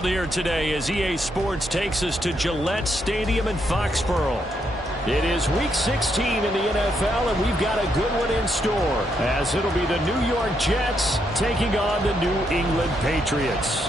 Here today as EA Sports takes us to Gillette Stadium in Foxborough. It is Week 16 in the NFL, and we've got a good one in store, as it'll be the New York Jets taking on the New England Patriots.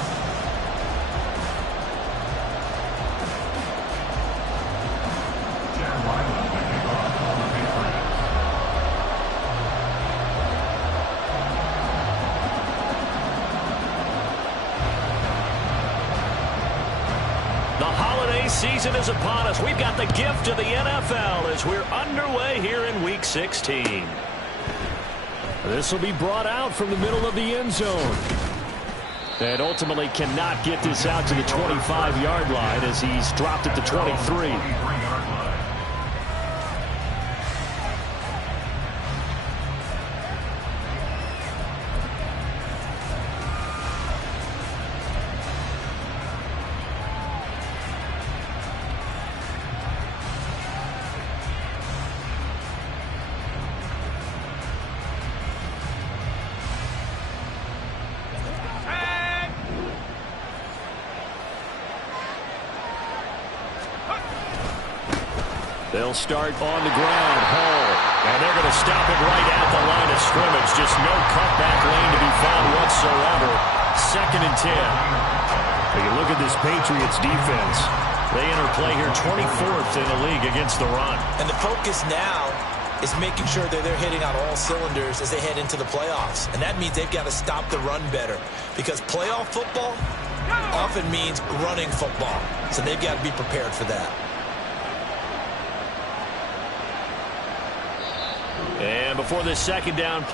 Season is upon us. We've got the gift of the NFL as we're underway here in Week 16. This will be brought out from the middle of the end zone. And ultimately cannot get this out to the 25-yard line as he's dropped at the 23. They'll start on the ground. Hall. And they're going to stop it right at the line of scrimmage. Just no cutback lane to be found whatsoever. 2nd and 10. When you look at this Patriots defense, they enter play here 24th in the league against the run. And the focus now is making sure that they're hitting on all cylinders as they head into the playoffs. And that means they've got to stop the run better. Because playoff football often means running football. So they've got to be prepared for that. And before this 2nd down.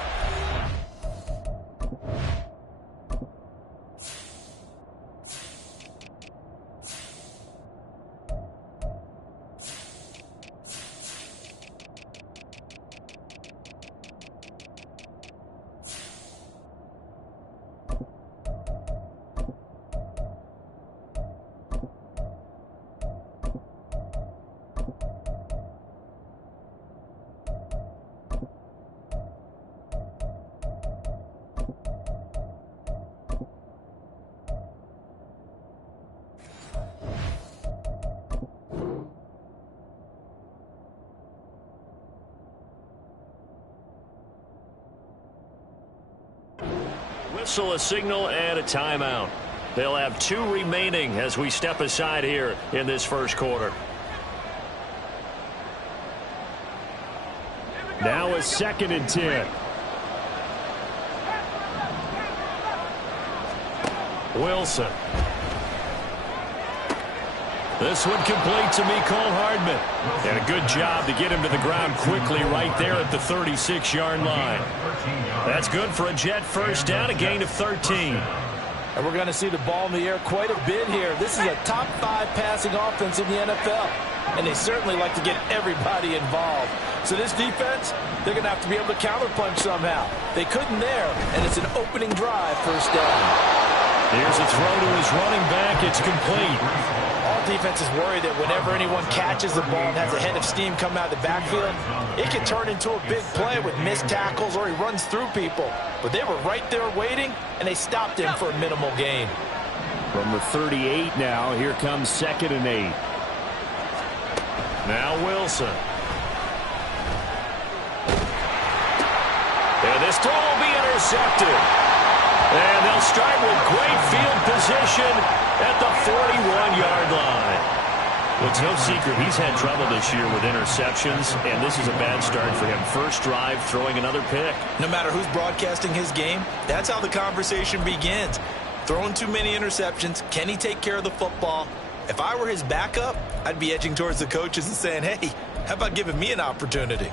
Whistle, a signal, and a timeout. They'll have 2 remaining as we step aside here in this first quarter. Now a 2nd and 10. Wilson. This one complete to Mecole Hardman. And a good job to get him to the ground quickly right there at the 36-yard line. That's good for a Jet first down, a gain of 13. And we're going to see the ball in the air quite a bit here. This is a top 5 passing offense in the NFL. And they certainly like to get everybody involved. So this defense, they're going to have to be able to counterpunch somehow. They couldn't there, and it's an opening drive first down. Here's a throw to his running back. It's complete. All defense is worried that whenever anyone catches the ball and has a head of steam come out of the backfield, it can turn into a big play with missed tackles or he runs through people. But they were right there waiting, and they stopped him for a minimal gain. From the 38 now, here comes 2nd and 8. Now Wilson. And this throw will be intercepted. And they'll start with great field position at the 41-yard line. Well, it's no secret he's had trouble this year with interceptions, and this is a bad start for him. First drive, throwing another pick. No matter who's broadcasting his game, that's how the conversation begins. Throwing too many interceptions, can he take care of the football? If I were his backup, I'd be edging towards the coaches and saying, hey, how about giving me an opportunity?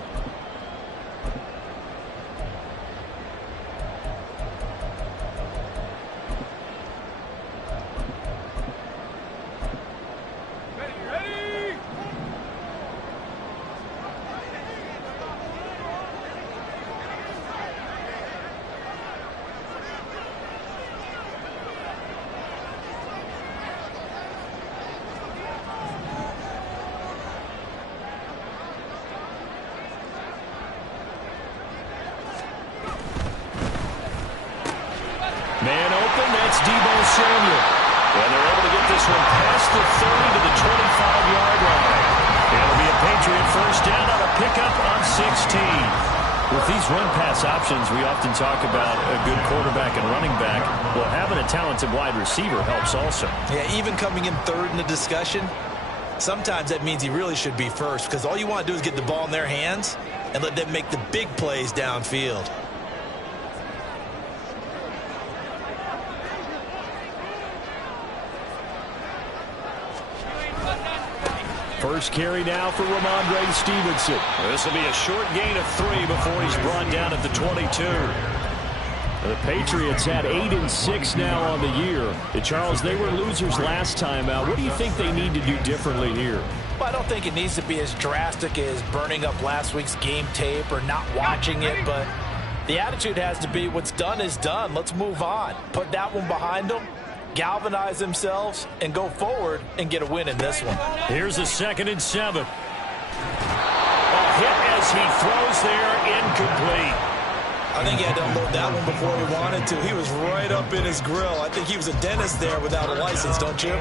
one past the 30 to the 25-yard line. It'll be a Patriot first down on a pickup on 16. With these run-pass options, we often talk about a good quarterback and running back. Well, having a talented wide receiver helps also. Yeah, even coming in third in the discussion, sometimes that means he really should be first, because all you want to do is get the ball in their hands and let them make the big plays downfield. First carry now for Ramondre Stevenson. This will be a short gain of 3 before he's brought down at the 22. The Patriots had 8-6 now on the year. Charles, they were losers last time out. What do you think they need to do differently here? Well, I don't think it needs to be as drastic as burning up last week's game tape or not watching it, but the attitude has to be what's done is done. Let's move on. Put that one behind them, galvanize themselves, and go forward and get a win in this one. Here's a 2nd and 7. A hit as he throws there, incomplete. I think he had to unload that one before he wanted to. He was right up in his grill. I think he was a dentist there without a license, don't you?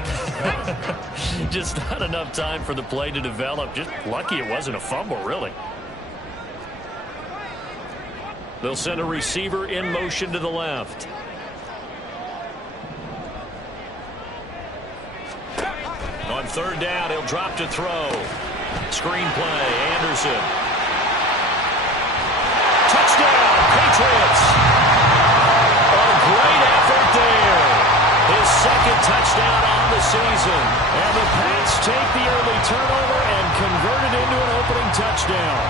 Just not enough time for the play to develop. Just lucky it wasn't a fumble, really. They'll send a receiver in motion to the left. On 3rd down, he'll drop to throw. Screen play, Anderson. Touchdown, Patriots. A great effort there. His 2nd touchdown on the season. And the Pats take the early turnover and convert it into an opening touchdown.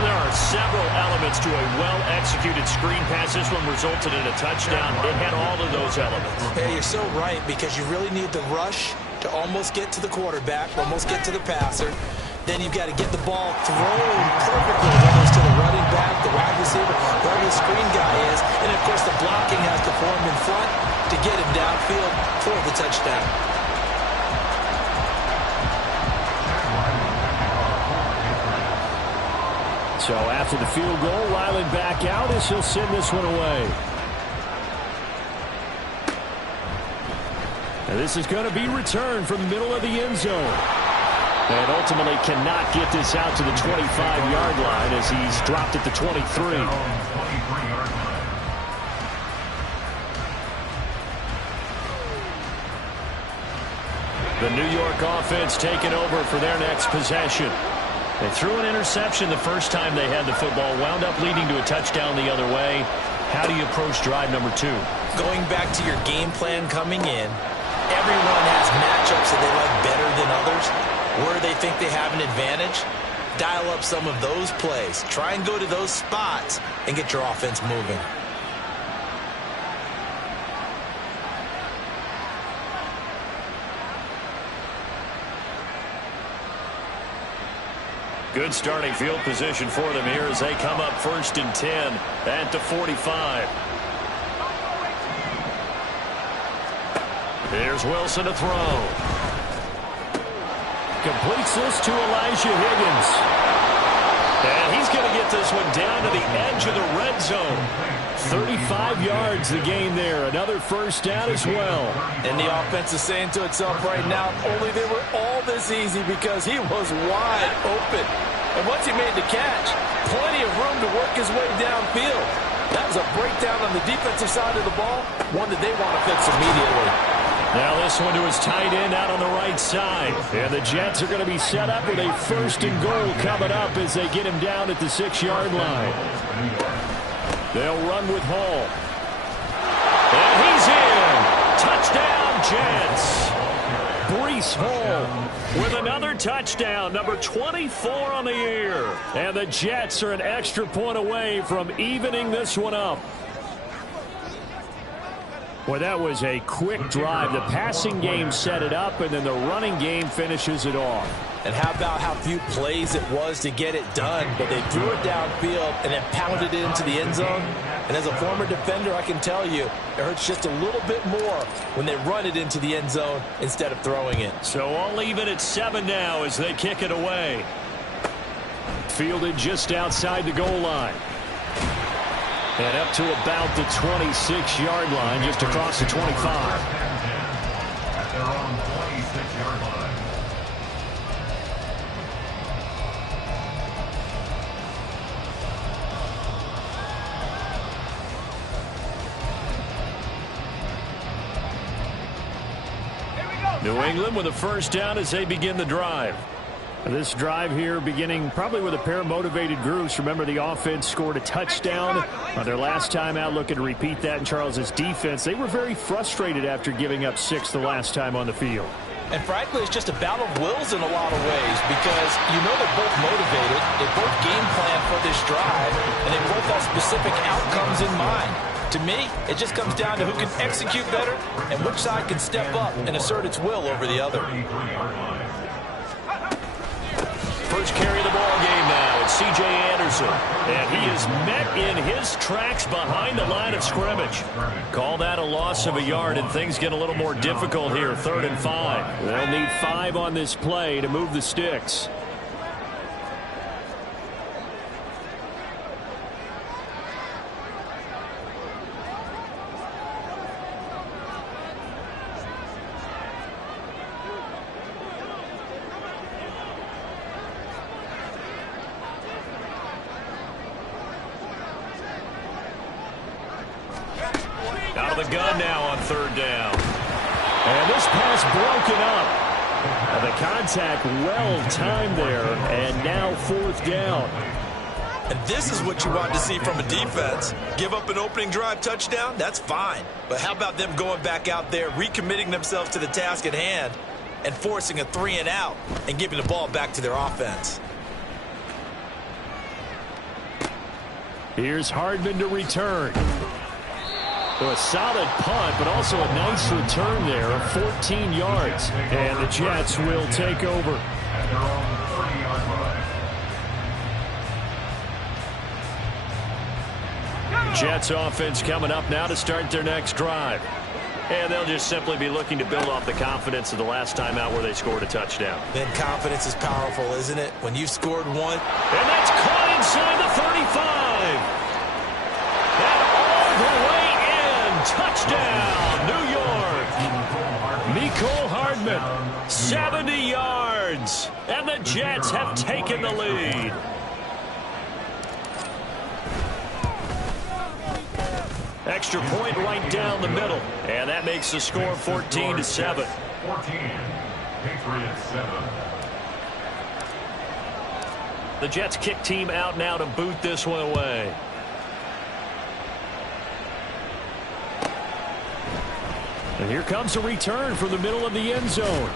There are several elements to a well-executed screen pass. This one resulted in a touchdown. It had all of those elements. Yeah, you're so right, because you really need the rush to almost get to the quarterback, almost get to the passer. Then you've got to get the ball thrown perfectly, whether it's to the running back, the wide receiver, wherever the screen guy is. And, of course, the blocking has to form in front to get him downfield for the touchdown. So after the field goal, Ryland back out as he'll send this one away. And this is going to be returned from the middle of the end zone. And ultimately cannot get this out to the 25-yard line as he's dropped at the 23. The New York offense taking over for their next possession. They threw an interception the first time they had the football, wound up leading to a touchdown the other way. How do you approach drive number 2? Going back to your game plan coming in, everyone has matchups that they like better than others. Where they think they have an advantage, dial up some of those plays. Try and go to those spots and get your offense moving. Good starting field position for them here as they come up 1st and 10 at the 45. Here's Wilson to throw. Completes this to Elijah Higgins. And he's going to get this one down to the edge of the red zone. 35 yards the gain there. Another first down as well. And the offense is saying to itself right now, only they were all this easy because he was wide open. And once he made the catch, plenty of room to work his way downfield. That was a breakdown on the defensive side of the ball, one that they want to fix immediately. Now this one to his tight end out on the right side. And the Jets are going to be set up with a 1st and goal coming up as they get him down at the 6-yard line. They'll run with Hall. And he's in. Touchdown, Jets. Breece Hall with another touchdown, number 24 on the year. And the Jets are an extra point away from evening this one up. Well, that was a quick drive. The passing game set it up, and then the running game finishes it off. And how about how few plays it was to get it done, but they threw it downfield and then pounded it into the end zone. And as a former defender, I can tell you, it hurts just a little bit more when they run it into the end zone instead of throwing it. So all even at 7 now as they kick it away. Fielded just outside the goal line. And up to about the 26-yard line, just across the 25. their own 26-yard line. New England with a first down as they begin the drive. This drive here beginning probably with a pair of motivated groups. Remember, the offense scored a touchdown on their last time out, looking to repeat that in Charles's defense. They were very frustrated after giving up 6 the last time on the field. And frankly, it's just a battle of wills in a lot of ways because you know they're both motivated, they both game plan for this drive, and they both have specific outcomes in mind. To me, it just comes down to who can execute better and which side can step up and assert its will over the other. First carry of the ball game now. It's C.J. Anderson. And he is met in his tracks behind the line of scrimmage. Call that a loss of a yard, and things get a little more difficult here. 3rd and 5. They'll need 5 on this play to move the sticks. Out of the gun now on 3rd down. And this pass broken up. And the contact well timed there, and now 4th down. And this is what you want to see from a defense. Give up an opening drive touchdown, that's fine. But how about them going back out there, recommitting themselves to the task at hand, and forcing a 3-and-out and giving the ball back to their offense. Here's Hardman to return. So a solid punt, but also a nice return there of 14 yards. And the Jets will take over. At their own 30-yard line. Jets offense coming up now to start their next drive. And they'll just simply be looking to build off the confidence of the last time out where they scored a touchdown. Then confidence is powerful, isn't it? When you've scored one. And that's caught inside the 35. And all the way in. Touchdown, New York. Mecole Hardman, 70 yards. And the Jets have taken the lead. Extra point right down the middle. And that makes the score 14-7. 14. Patriots 7. The Jets kick team out now to boot this one away. And here comes a return from the middle of the end zone.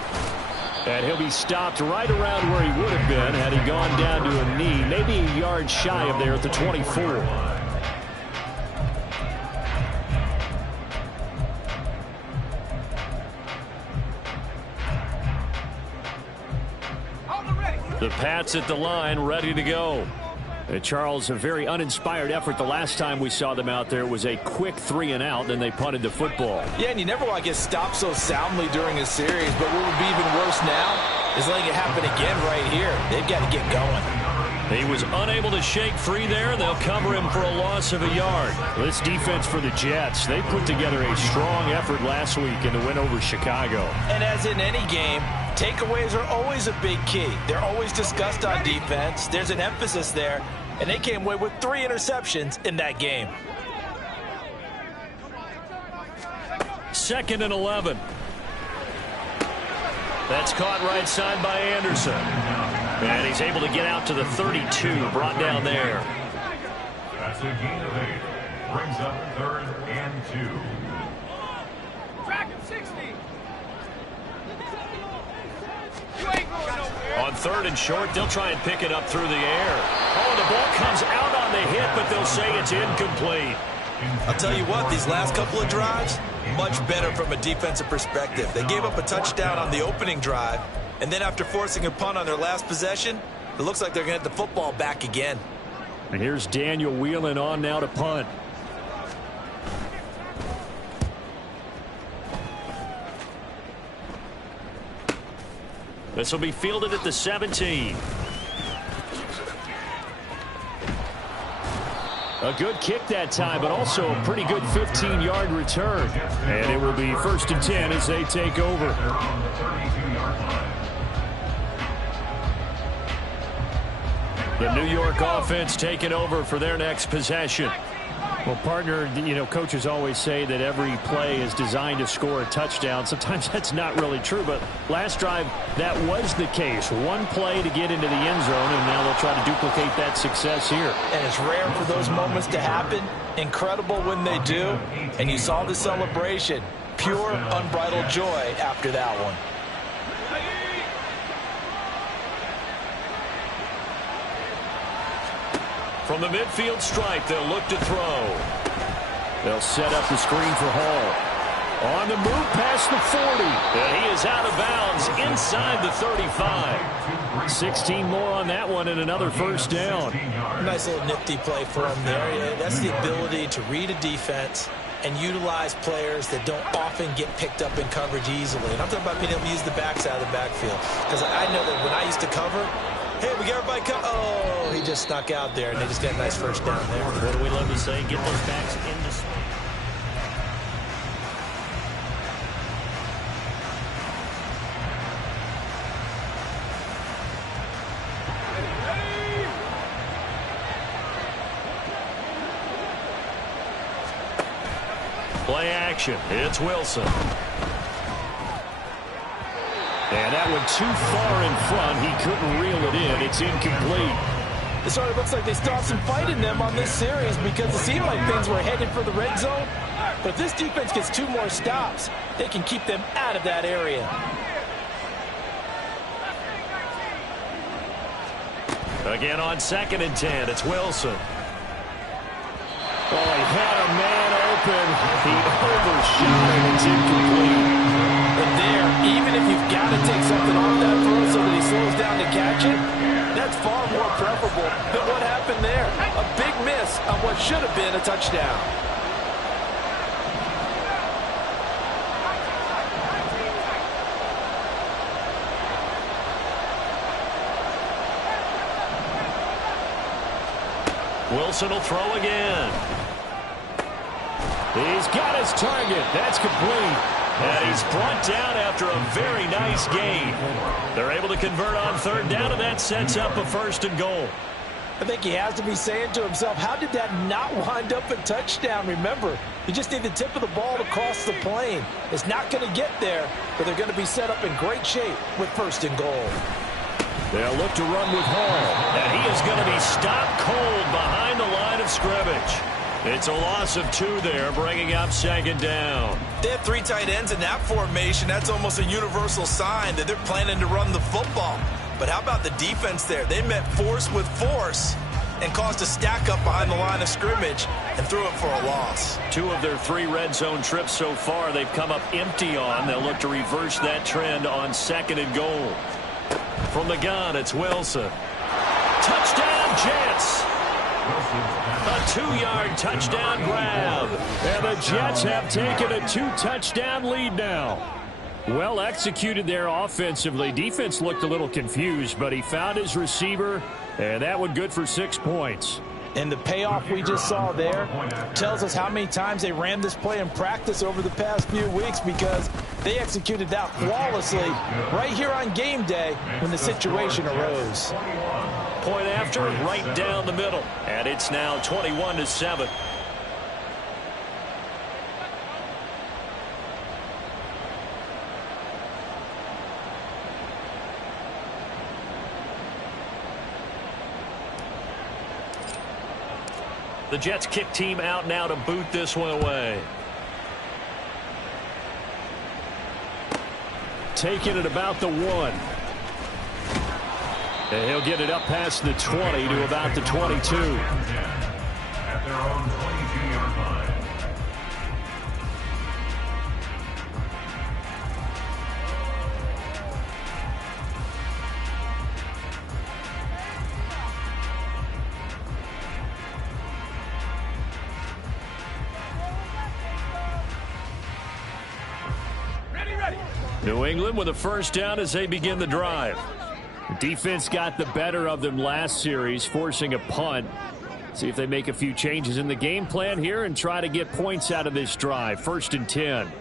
And he'll be stopped right around where he would have been had he gone down to a knee, maybe a yard shy of there at the 24. The Pats at the line, ready to go. Charles, a very uninspired effort. The last time we saw them out there was a quick 3-and-out, then they punted the football. Yeah, and you never want to get stopped so soundly during a series, but what would be even worse now is letting it happen again right here. They've got to get going. He was unable to shake free there. They'll cover him for a loss of a yard. This defense for the Jets, they put together a strong effort last week in the win over Chicago. And as in any game, takeaways are always a big key. They're always discussed on defense. There's an emphasis there, and they came away with 3 interceptions in that game. 2nd and 11. That's caught right side by Anderson. And he's able to get out to the 32, brought down there. That's a gain of 8. Brings up 3rd and 2. Track him 60. On 3rd and short, they'll try and pick it up through the air. Oh, the ball comes out on the hit, but they'll say it's incomplete. I'll tell you what, these last couple of drives, much better from a defensive perspective. They gave up a touchdown on the opening drive, and then after forcing a punt on their last possession, it looks like they're going to get the football back again. And here's Daniel Whelan on now to punt. This will be fielded at the 17. A good kick that time, but also a pretty good 15-yard return. And it will be 1st and 10 as they take over. The New York offense taking over for their next possession. Well, partner, coaches always say that every play is designed to score a touchdown. Sometimes that's not really true, but last drive, that was the case. One play to get into the end zone, and now they'll try to duplicate that success here. And it's rare for those moments to happen. Incredible when they do. And you saw the celebration. Pure, unbridled joy after that one. From the midfield stripe, they'll look to throw. They'll set up the screen for Hall. On the move past the 40. And he is out of bounds inside the 35. 16 more on that one and another first down. Nice little nifty play for him there. Yeah, that's the ability to read a defense and utilize players that don't often get picked up in coverage easily. And I'm talking about being able to use the backside of the backfield. Because I know that when I used to cover, hey, we got everybody come. Oh, he just snuck out there, and they just got a nice first down there. What do we love to say? Get those backs into space. Play action. It's Wilson. And that one too far in front. He couldn't reel it in. It's incomplete. It sort of looks like they still have some fight in them on this series because it seemed like things were headed for the red zone. But if this defense gets 2 more stops, they can keep them out of that area. Again on 2nd and 10. It's Wilson. Oh, he had a man open. He overshot it. It's incomplete. And there, even if you've got to take something off that throw so that he slows down to catch it, that's far more preferable than what happened there. A big miss on what should have been a touchdown. Wilson will throw again. He's got his target. That's complete. And he's brought down after a very nice gain. They're able to convert on 3rd down, and that sets up a 1st and goal. I think he has to be saying to himself, how did that not wind up a touchdown? Remember, you just need the tip of the ball to cross the plane. It's not going to get there, but they're going to be set up in great shape with 1st and goal. They'll look to run with Hall. And he is going to be stopped cold behind the line of scrimmage. It's a loss of 2 there, bringing up 2nd down. They have 3 tight ends in that formation. That's almost a universal sign that they're planning to run the football. But how about the defense there? They met force with force and caused a stack up behind the line of scrimmage and threw it for a loss. 2 of their 3 red zone trips so far they've come up empty on. They'll look to reverse that trend on 2nd and goal. From the gun, it's Wilson. Touchdown, Jets! A 2-yard touchdown grab. And the Jets have taken a 2-touchdown lead now. Well executed there offensively. Defense looked a little confused, but he found his receiver, and that one good for 6 points. And the payoff we just saw there tells us how many times they ran this play in practice over the past few weeks, because they executed that flawlessly right here on game day when the situation arose. Point after, right down the middle. And it's now 21-7. The Jets kick team out now to boot this one away. Taking it about the 1. And he'll get it up past the 20 to about the 22. At their own 22-yard line. New England with a 1st down as they begin the drive. Defense got the better of them last series, forcing a punt. See if they make a few changes in the game plan here and try to get points out of this drive. 1st and 10.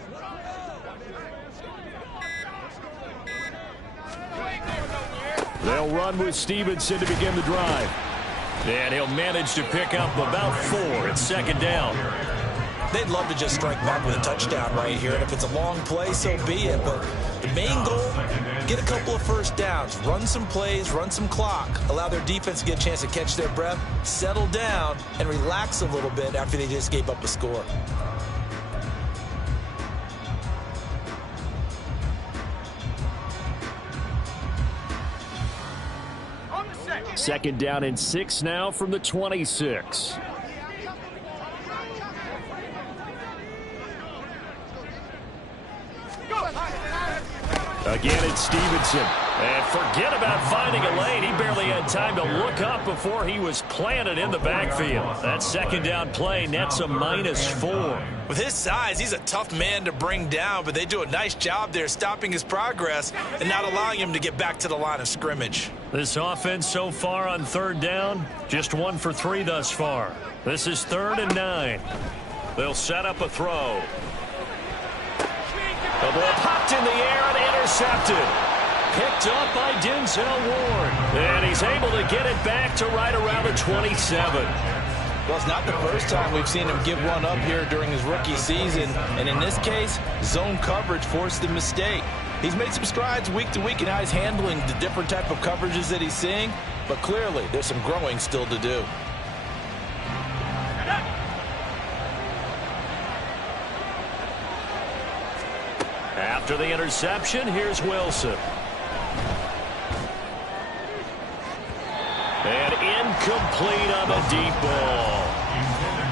They'll run with Stevenson to begin the drive. And he'll manage to pick up about 4. It's 2nd down. They'd love to just strike back with a touchdown right here, and if it's a long play, so be it. But the main goal, get a couple of first downs, run some plays, run some clock, allow their defense to get a chance to catch their breath, settle down, and relax a little bit after they just gave up a score. Second down and 6 now from the 26. Again, it's Stevenson. And forget about finding a lane. He barely had time to look up before he was planted in the backfield. That 2nd down play nets a -4. With his size, he's a tough man to bring down, but they do a nice job there stopping his progress and not allowing him to get back to the line of scrimmage. This offense so far on 3rd down, just 1 for 3 thus far. This is 3rd and 9. They'll set up a throw. The ball popped in the air and intercepted. Picked up by Denzel Ward. And he's able to get it back to right around the 27. Well, it's not the first time we've seen him give one up here during his rookie season. And in this case, zone coverage forced the mistake. He's made some strides week to week in how he's handling the different type of coverages that he's seeing. But clearly, there's some growing still to do. After the interception, here's Wilson. And incomplete on the deep ball.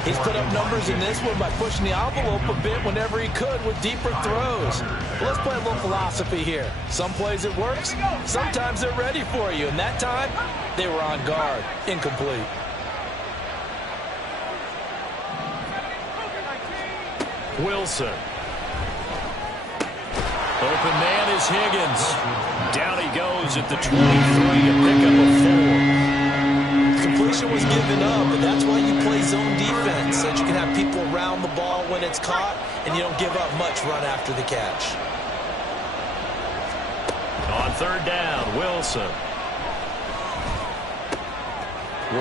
He's put up numbers in this one by pushing the envelope a bit whenever he could with deeper throws. Well, let's play a little philosophy here. Some plays it works, sometimes they're ready for you. And that time, they were on guard. Incomplete. Wilson. Open man is Higgins. Down he goes at the 23 to pick up a 4. Completion was given up, and that's why you play zone defense, so that you can have people around the ball when it's caught, and you don't give up much run after the catch. On 3rd down, Wilson.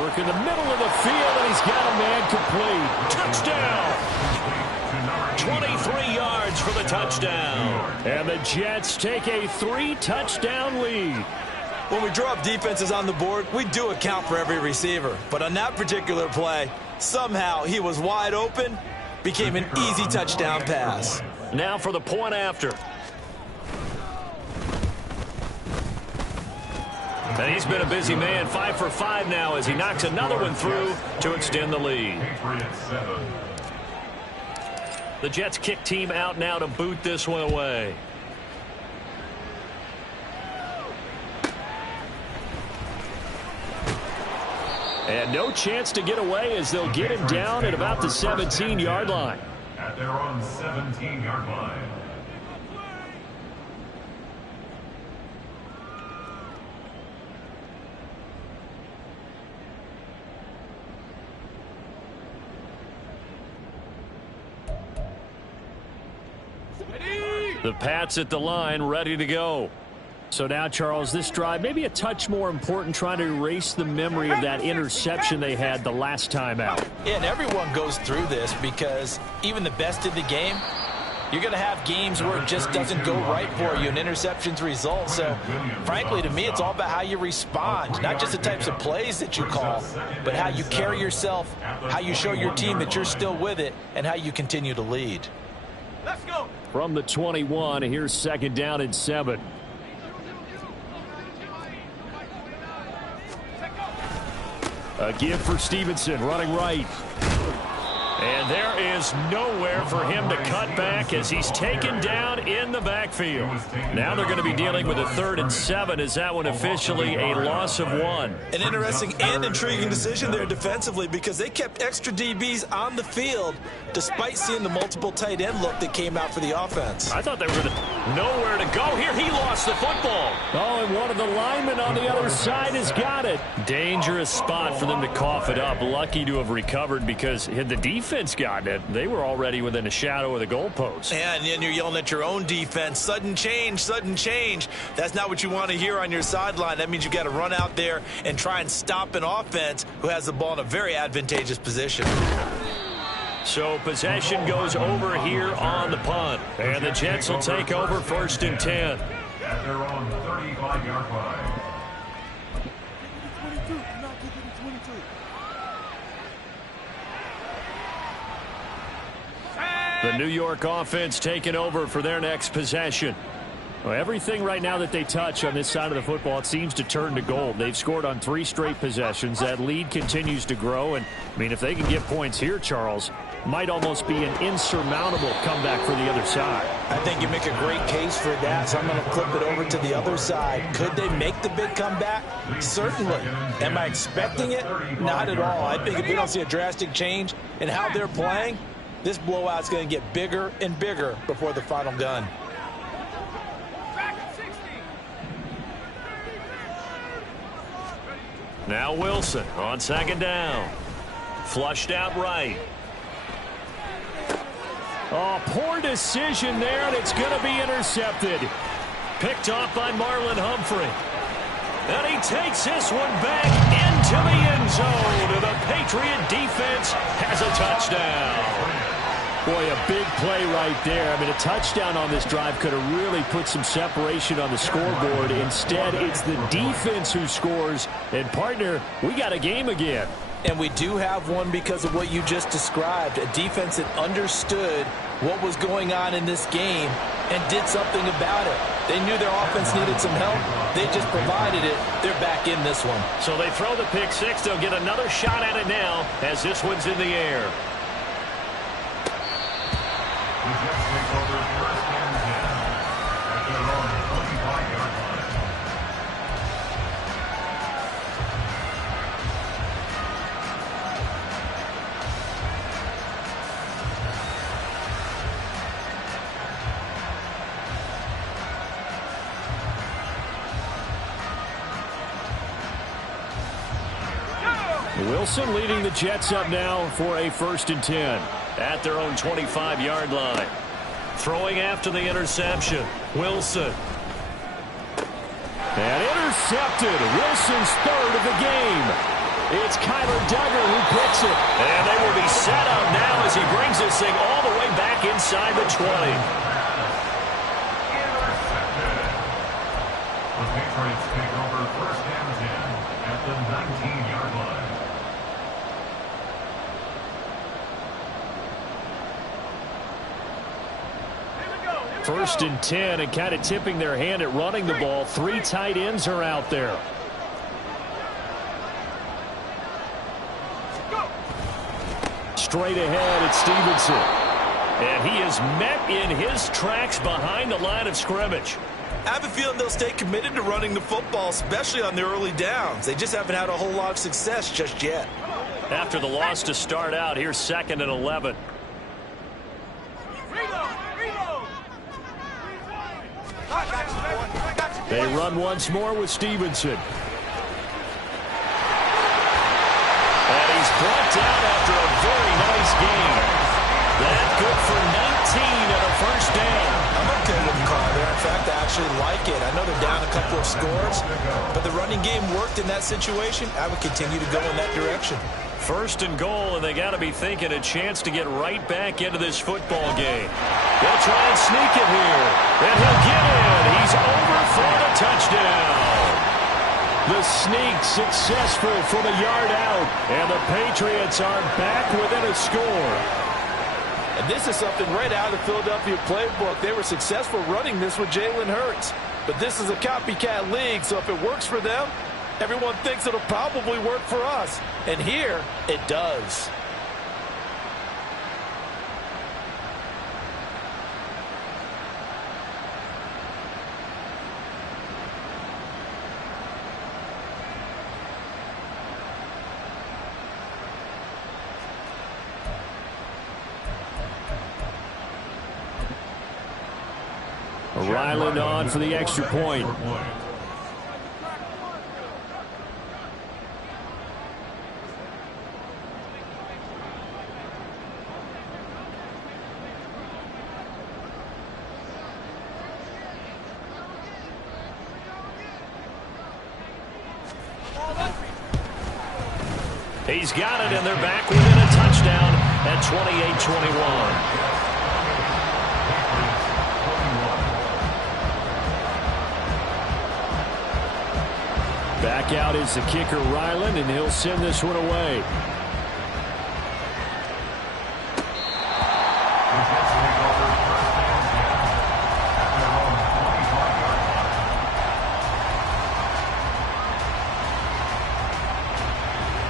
Work in the middle of the field, and he's got a man complete. Touchdown! 23 yards for the touchdown. And the Jets take a 3-touchdown lead. When we draw up defenses on the board, we do account for every receiver. But on that particular play, somehow he was wide open, became an easy touchdown pass. Now for the point after. And he's been a busy man, 5 for 5 now as he knocks another one through to extend the lead. The Jets kick team out now to boot this one away. And no chance to get away as they'll get him down at about the 17-yard line. At their own 17-yard line. The Pats at the line, ready to go. So now, Charles, this drive maybe a touch more important, trying to erase the memory of that interception they had the last time out. Yeah, and everyone goes through this because even the best in the game, you're going to have games where it just doesn't go right for you and interceptions result. So, frankly, to me, it's all about how you respond, not just the types of plays that you call, but how you carry yourself, how you show your team that you're still with it, and how you continue to lead. Let's go. From the 21, here's 2nd down and 7. A give for Stevenson, running right. And there is nowhere for him to cut back as he's taken down in the backfield. Now they're going to be dealing with a 3rd and 7 as that one officially a loss of 1. An interesting and intriguing decision there defensively because they kept extra DBs on the field despite seeing the multiple tight end look that came out for the offense. I thought they were going to nowhere to go. Here he lost the football. Oh, and one of the linemen on the other side has got it. Dangerous spot for them to cough it up. Lucky to have recovered because had the defense gotten it, they were already within a shadow of the goalpost. And then you're yelling at your own defense. Sudden change, sudden change. That's not what you want to hear on your sideline. That means you've got to run out there and try and stop an offense who has the ball in a very advantageous position. So possession goes over here on the punt. And the Jets will take over 1st and 10. At their own 35-yard line. The New York offense taking over for their next possession. Well, everything right now that they touch on this side of the football, it seems to turn to gold. They've scored on 3 straight possessions. That lead continues to grow. And, I mean, if they can get points here, Charles, might almost be an insurmountable comeback for the other side. I think you make a great case for that, so I'm going to flip it over to the other side. Could they make the big comeback? Certainly. Am I expecting it? Not at all. I think if we don't see a drastic change in how they're playing, this blowout's going to get bigger and bigger before the final gun. Now Wilson on 2nd down. Flushed out right. Oh, poor decision there, and it's going to be intercepted. Picked off by Marlon Humphrey. And he takes this one back into the end zone. And the Patriot defense has a touchdown. Boy, a big play right there. I mean, a touchdown on this drive could have really put some separation on the scoreboard. Instead, it's the defense who scores. And, partner, we got a game again. And we do have one because of what you just described. A defense that understood what was going on in this game and did something about it. They knew their offense needed some help. They just provided it. They're back in this one. So they throw the pick 6. They'll get another shot at it now as this one's in the air. The Jets take over 1st and 10 at their own 35-yard line. Wilson leading the Jets up now for a 1st and 10. At their own 25-yard line. Throwing after the interception. Wilson. And intercepted. Wilson's 3rd of the game. It's Kyler Duggar who picks it. And they will be set up now as he brings this thing all the way back inside the 20. Intercepted. The Patriots take over 1st and 10 at the 19-yard line. 1st and 10, and kind of tipping their hand at running the ball. 3 tight ends are out there. Straight ahead, it's Stevenson. And he is met in his tracks behind the line of scrimmage. I have a feeling they'll stay committed to running the football, especially on the early downs. They just haven't had a whole lot of success just yet. After the loss to start out, here's 2nd and 11. They run once more with Stevenson. And he's brought down after a very nice game. That good for 19 and a 1st down. I'm okay with the call there. In fact, I actually like it. I know they're down a couple of scores, but the running game worked in that situation. I would continue to go in that direction. 1st and goal, and they got to be thinking a chance to get right back into this football game. They'll try and sneak it here, and he'll get in. He's over for the touchdown. The sneak successful from a yard out, and the Patriots are back within a score. And this is something right out of the Philadelphia playbook. They were successful running this with Jalen Hurts. But this is a copycat league, so if it works for them, everyone thinks it'll probably work for us. And here, it does. Ryland on for the extra point. He's got it, and they're back within a touchdown at 28-21. Back out is the kicker, Ryland, and he'll send this one away.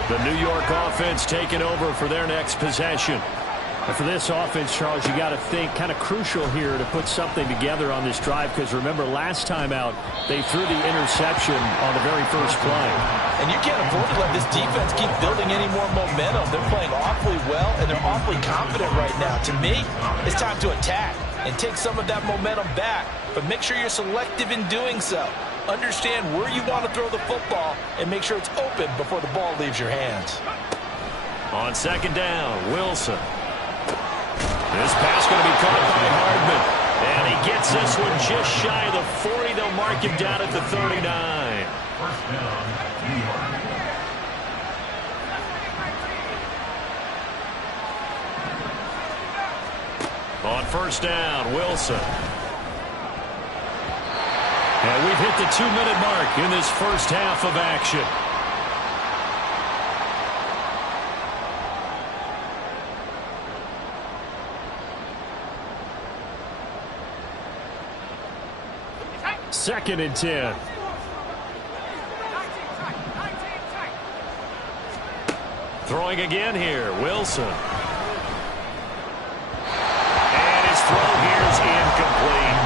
The New York offense taking over for their next possession. And for this offense, Charles, you got to think kind of crucial here to put something together on this drive, because remember last time out they threw the interception on the very first play. And you can't afford to let this defense keep building any more momentum. They're playing awfully well, and they're awfully confident right now. To me, it's time to attack and take some of that momentum back, but make sure you're selective in doing so. Understand where you want to throw the football and make sure it's open before the ball leaves your hands. On second down, Wilson. This pass going to be caught by Hardman. And he gets this one just shy of the 40. They'll mark him down at the 39. First down, New York. On first down, Wilson. And we've hit the 2-minute mark in this first half of action. Second and 10. Throwing again here, Wilson. And his throw here is incomplete.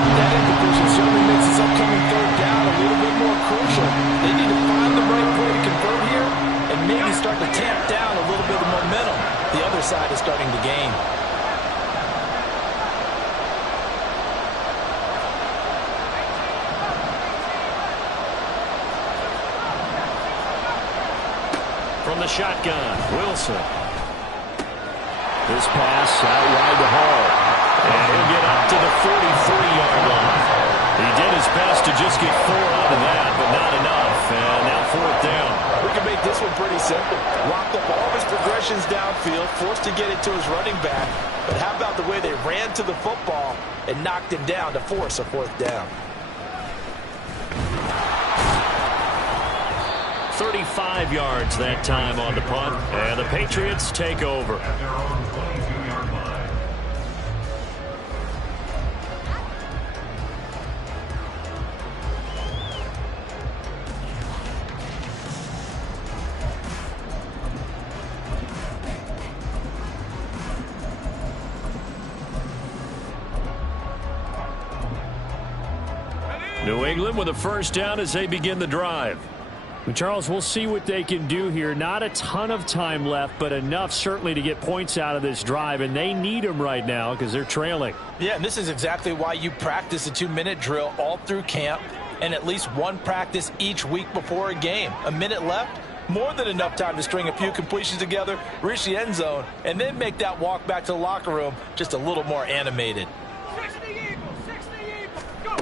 That incompletion certainly makes this upcoming third down a little bit more crucial. They need to find the right play to convert here and maybe start to tamp down a little bit of momentum. The other side is starting to gain. From the shotgun, Wilson. This pass out wide to Hall. And he'll get up to the 43-yard line. He did his best to just get 4 out of that, but not enough. And now fourth down. We can make this one pretty simple. Locked up all of his progressions downfield, forced to get it to his running back. But how about the way they ran to the football and knocked him down to force a fourth down? 35 yards that time on the punt. And the Patriots take over. At their own 22-yard line. New England with a first down as they begin the drive. And Charles, we'll see what they can do here. Not a ton of time left, but enough certainly to get points out of this drive, and they need them right now because they're trailing. Yeah, and this is exactly why you practice a 2-minute drill all through camp and at least one practice each week before a game. A minute left, more than enough time to string a few completions together, reach the end zone, and then make that walk back to the locker room just a little more animated. 60 Eagles, 60 Eagles, go!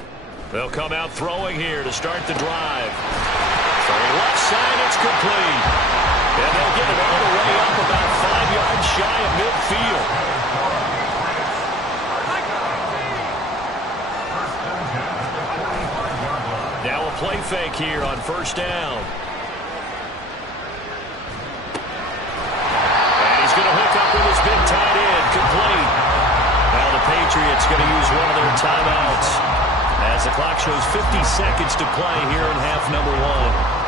They'll come out throwing here to start the drive. Left side, it's complete. And they'll get it all the way up about 5 yards shy of midfield. Now a play fake here on first down. And he's going to hook up with his big tight end, complete. Now the Patriots going to use one of their timeouts as the clock shows 50 seconds to play here in half number 1.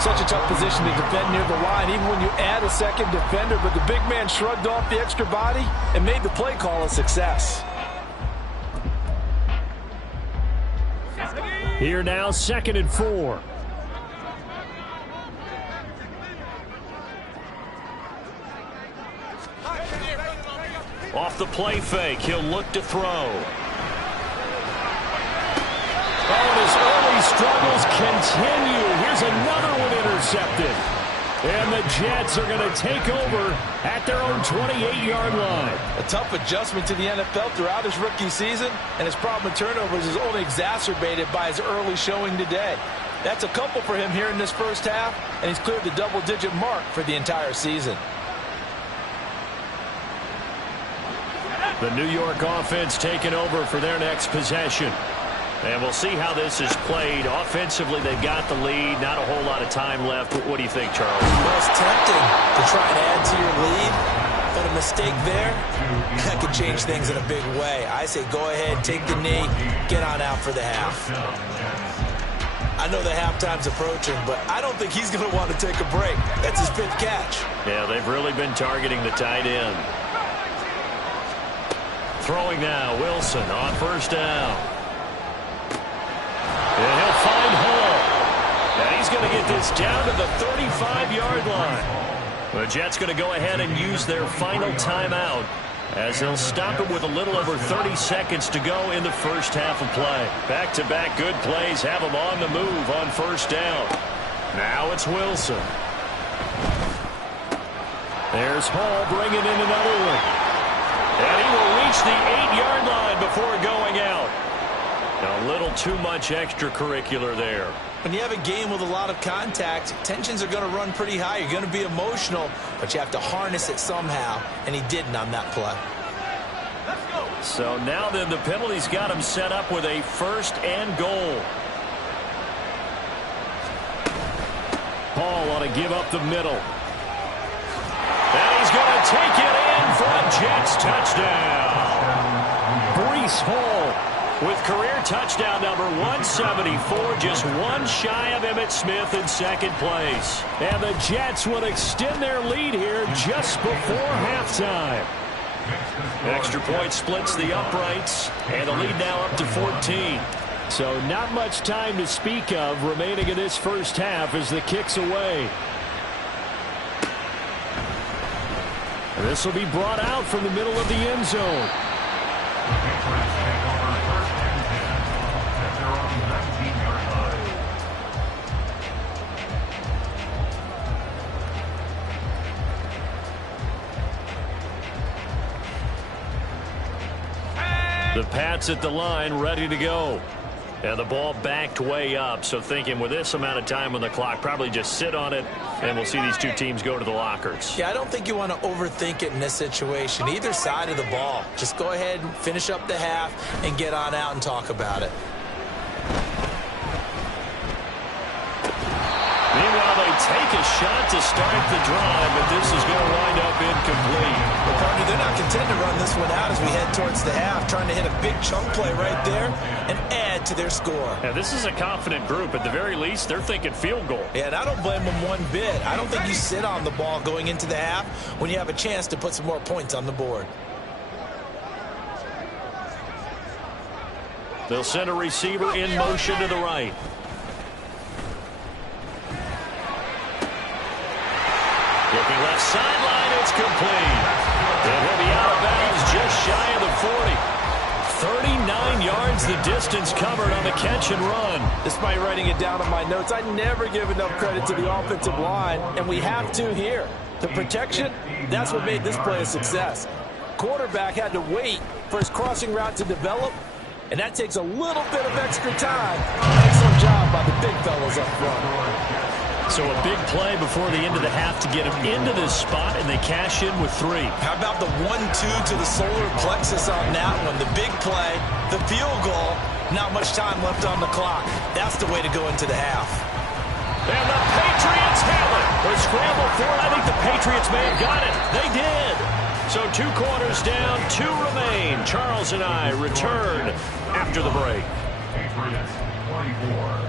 Such a tough position to defend near the line, even when you add a second defender, but the big man shrugged off the extra body and made the play call a success. Here now, 2nd and 4. Off the play fake, he'll look to throw. continue. Here's another one intercepted. And the Jets are going to take over at their own 28-yard line. A tough adjustment to the NFL throughout his rookie season, and his problem with turnovers is only exacerbated by his early showing today. That's a couple for him here in this first half, and he's cleared the double-digit mark for the entire season. The New York offense taking over for their next possession. And we'll see how this is played. Offensively, they've got the lead. Not a whole lot of time left. What do you think, Charles? Well, it's tempting to try and add to your lead, but a mistake there, that could change things in a big way. I say go ahead, take the knee, get on out for the half. I know the halftime's approaching, but I don't think he's going to want to take a break. That's his 5th catch. Yeah, they've really been targeting the tight end. Throwing now, Wilson on first down. And he'll find Hall. And he's going to get this down to the 35-yard line. The Jets going to go ahead and use their final timeout as they'll stop it with a little over 30 seconds to go in the first half of play. Back-to-back good plays have them on the move on first down. Now it's Wilson. There's Hall bringing in another one. And he will reach the 8-yard line before going out. A little too much extracurricular there. When you have a game with a lot of contact, tensions are going to run pretty high. You're going to be emotional, but you have to harness it somehow, and he didn't on that play. So now then the penalty's got him set up with a 1st and goal. Hall ought to give up the middle. And he's going to take it in for a Jets touchdown. Breece Hall with career touchdown number 174, just one shy of Emmitt Smith in second place. And the Jets will extend their lead here just before halftime. Extra point splits the uprights, and the lead now up to 14. So not much time to speak of remaining in this first half as the kick's away. This will be brought out from the middle of the end zone. The Pats at the line, ready to go. And the ball backed way up, so thinking with this amount of time on the clock, probably just sit on it, and we'll see these two teams go to the lockers. Yeah, I don't think you want to overthink it in this situation. Either side of the ball. Just go ahead and finish up the half and get on out and talk about it. Meanwhile, they take a shot to start the drive, but this is going to wind up incomplete. Well, partner, they're not content to run this one out as we head towards the half, trying to hit a big chunk play right there and add to their score. Yeah, this is a confident group. At the very least, they're thinking field goal. Yeah, and I don't blame them one bit. I don't think you sit on the ball going into the half when you have a chance to put some more points on the board. They'll send a receiver in motion to the right. Looking left sideline, it's complete. And he'll be out of bounds just shy of the 40. 39 yards the distance covered on the catch and run. Despite writing it down on my notes, I never give enough credit to the offensive line, and we have to here. The protection, that's what made this play a success. Quarterback had to wait for his crossing route to develop, and that takes a little bit of extra time. Excellent job by the big fellas up front. So a big play before the end of the half to get them into this spot, and they cash in with 3. How about the 1-2 to the solar plexus on that one? The big play, the field goal, not much time left on the clock. That's the way to go into the half. And the Patriots have it. They scramble for it. I think the Patriots may have got it. They did. So 2 quarters down, 2 remain. Charles and I return after the break. Patriots 24.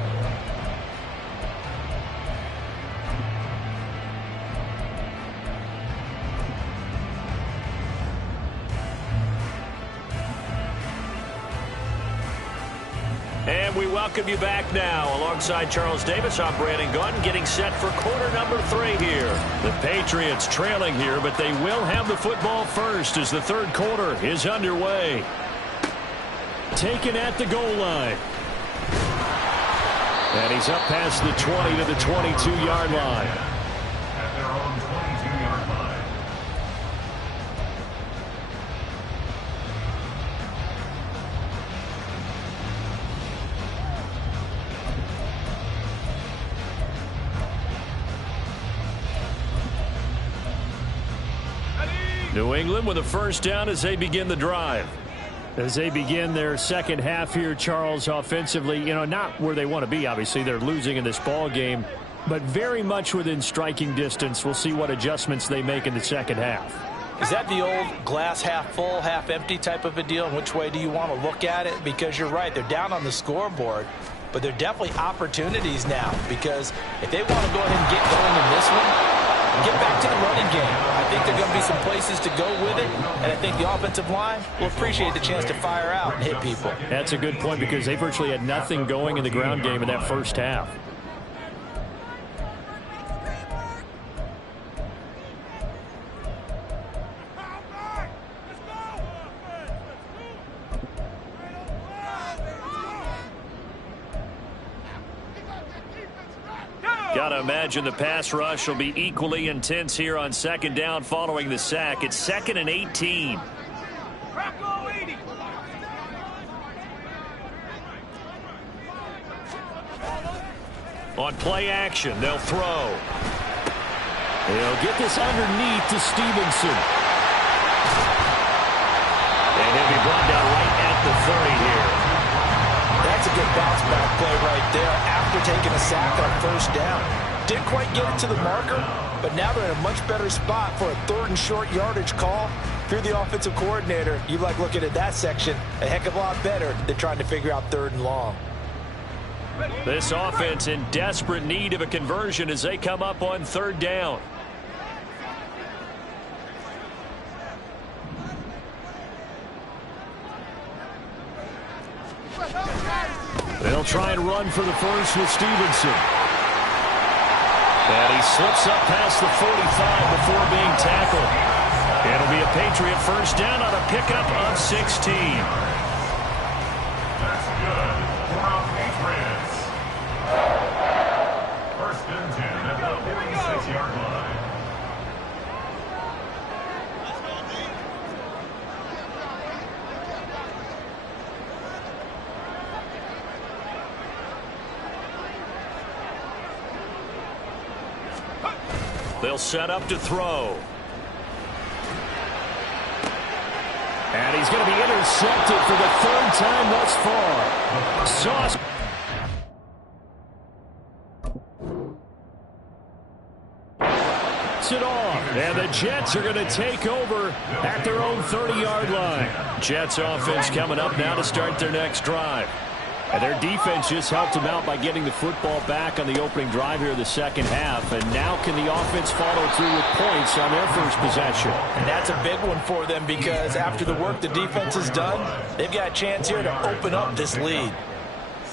And we welcome you back now. Alongside Charles Davis, I'm Brandon Gunn, getting set for quarter number 3 here. The Patriots trailing here, but they will have the football first as the third quarter is underway. Taken at the goal line. And he's up past the 20 to the 22-yard line. At their own 22-yard line. New England with a first down as they begin the drive. As they begin their second half here, Charles, offensively, not where they want to be, obviously. They're losing in this ball game, but very much within striking distance. We'll see what adjustments they make in the second half. Is that the old glass half full, half empty type of a deal? And which way do you want to look at it? Because you're right, they're down on the scoreboard, but they're definitely opportunities now, because if they want to go ahead and get going in this one, get back to the running game. I think there are going to be some places to go with it, and I think the offensive line will appreciate the chance to fire out and hit people. That's a good point, because they virtually had nothing going in the ground game in that first half. Got to imagine the pass rush will be equally intense here on second down following the sack. It's 2nd and 18. On play action, they'll throw. They'll get this underneath to Stevenson. And he'll be brought down right at the 30 here. That's a good bounce back play right there after taking a sack on first down. Didn't quite get it to the marker, but now they're in a much better spot for a 3rd and short yardage call. If you're the offensive coordinator, you like looking at that section a heck of a lot better than trying to figure out 3rd and long. This offense in desperate need of a conversion as they come up on 3rd down. They'll try and run for the first with Stevenson. And he slips up past the 45 before being tackled. It'll be a Patriot first down on a pickup of 16. That's good for our Patriots. First and 10 at the 46-yard line. They'll set up to throw. And he's going to be intercepted for the 3rd time thus far. Sauce. It off, and the Jets are going to take over at their own 30-yard line. Jets offense coming up now to start their next drive. And their defense just helped them out by getting the football back on the opening drive here of the second half. And now can the offense follow through with points on their first possession? And that's a big one for them, because after the work the defense has done, they've got a chance here to open up this lead.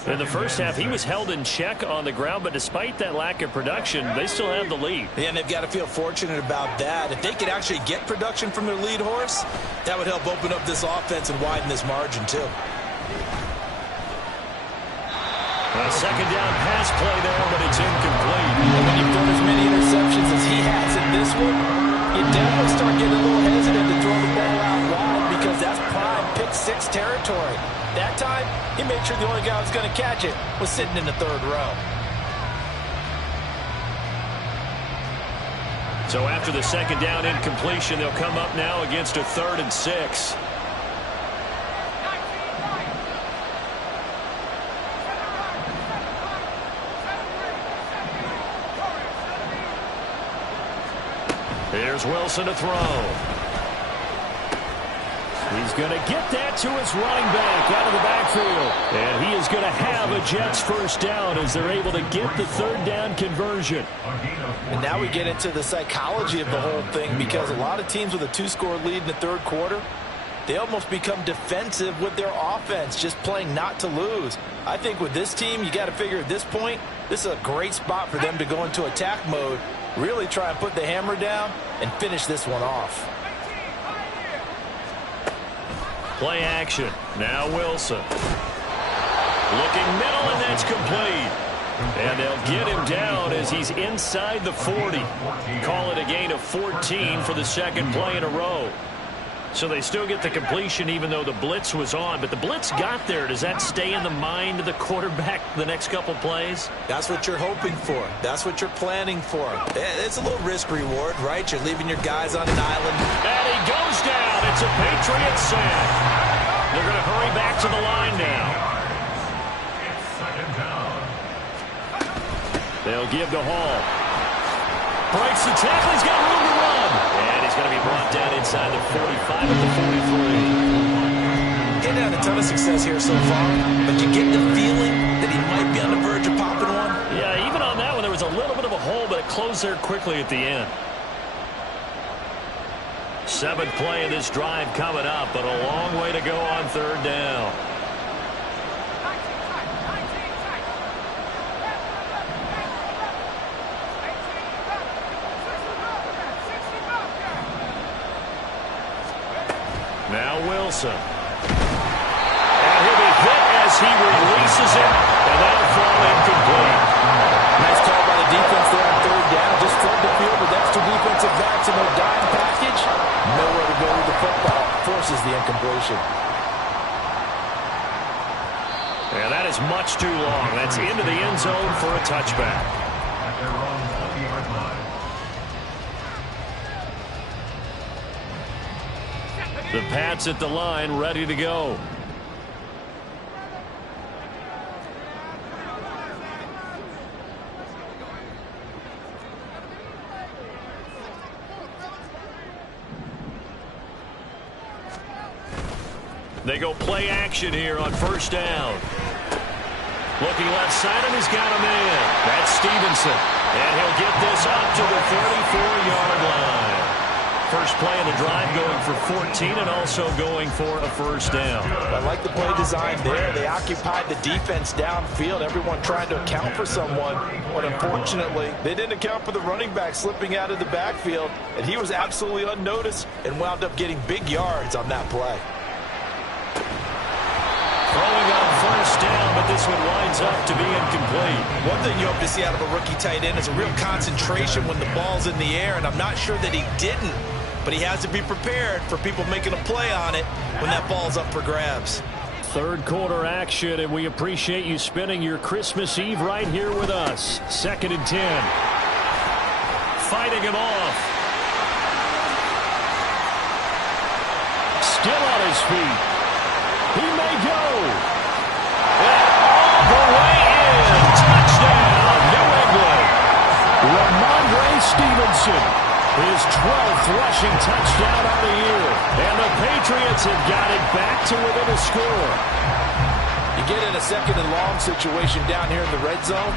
In the first half, he was held in check on the ground, but despite that lack of production, they still have the lead. Yeah, and they've got to feel fortunate about that. If they could actually get production from their lead horse, that would help open up this offense and widen this margin too. A second down pass play there, but it's incomplete. And when you've thrown as many interceptions as he has in this one, you definitely start getting a little hesitant to throw the ball out wide, because that's prime pick 6 territory. That time, he made sure the only guy who was going to catch it was sitting in the 3rd row. So after the second down incompletion, they'll come up now against a 3rd and 6. Here's Wilson to throw. He's going to get that to his running back out of the backfield. And he is going to have a Jets first down as they're able to get the 3rd down conversion. And now we get into the psychology of the whole thing, because a lot of teams with a 2-score lead in the 3rd quarter, they almost become defensive with their offense, just playing not to lose. I think with this team, you got to figure at this point, this is a great spot for them to go into attack mode, really try and put the hammer down and finish this one off. Play action. Now Wilson. Looking middle, and that's complete. And they'll get him down as he's inside the 40. Call it a gain of 14 for the second play in a row. So they still get the completion even though the blitz was on. But the blitz got there. Does that stay in the mind of the quarterback the next couple plays? That's what you're hoping for. That's what you're planning for. It's a little risk reward, right? You're leaving your guys on an island. And he goes down. It's a Patriot sack. They're going to hurry back to the line now. They'll give to Hall. Breaks the tackle. He's got room to run. And he's going to be brought down inside the 45 at the 43. Getting had a ton of success here so far, but you get the feeling that he might be on the verge of popping one. Yeah, even on that one, there was a little bit of a hole, but it closed there quickly at the end. Seventh play of this drive coming up, but a long way to go on third down. Now Wilson. And he'll be hit as he releases it, and that'll fall incomplete. Nice call by the defense there on third down. Just flood the field with extra defensive backs in their dime package. Nowhere to go with the football. Forces the incompletion. Yeah, that is much too long. That's into the end zone for a touchback. At their own 20-yard line. The Pats at the line, ready to go. They go play action here on first down. Looking left side, and he's got a man. That's Stevenson. And he'll get this up to the 34-yard line. First play of the drive going for 14 and also going for a first down. I like the play design there. They occupied the defense downfield, everyone trying to account for someone. But unfortunately, they didn't account for the running back slipping out of the backfield, and he was absolutely unnoticed and wound up getting big yards on that play. Throwing on first down, but this one winds up to be incomplete. One thing you hope to see out of a rookie tight end is a real concentration when the ball's in the air, and I'm not sure that he didn't. But he has to be prepared for people making a play on it when that ball's up for grabs. Third quarter action, and we appreciate you spending your Christmas Eve right here with us. 2nd and 10. Fighting him off. Still on his feet. He may go. And all the way in. Touchdown, New England. Ramondre Stevenson. His 12th rushing touchdown of the year. And the Patriots have got it back to within a score. You get in a second and long situation down here in the red zone,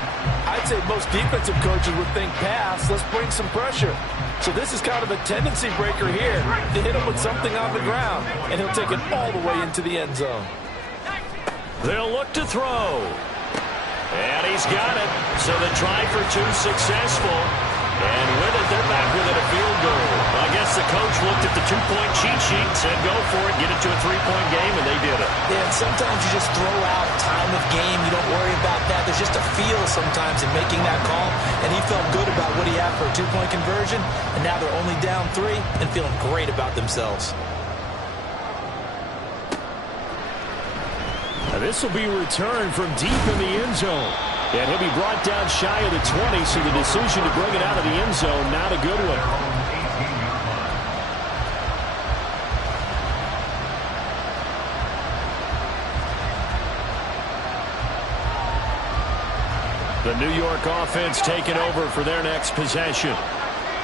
I'd say most defensive coaches would think pass, let's bring some pressure. So this is kind of a tendency breaker here to hit him with something on the ground, and he'll take it all the way into the end zone. They'll look to throw. And he's got it. So the try for two successful. And with it, they're back within a field goal. I guess the coach looked at the two-point cheat sheet and said, go for it, get it to a three-point game, and they did it. Yeah, and sometimes you just throw out time of game. You don't worry about that. There's just a feel sometimes in making that call, and he felt good about what he had for a two-point conversion, and now they're only down 3 and feeling great about themselves. Now this will be returned from deep in the end zone. And he'll be brought down shy of the 20, so the decision to bring it out of the end zone, not a good one. The New York offense taking over for their next possession.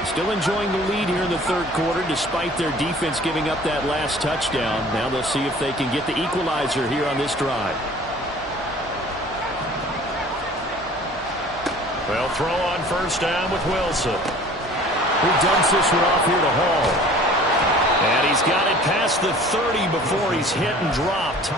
Still enjoying the lead here in the third quarter, despite their defense giving up that last touchdown. Now they'll see if they can get the equalizer here on this drive. They'll throw on first down with Wilson. Who dumps this one off here to Hall. And he's got it past the 30 before he's hit and dropped.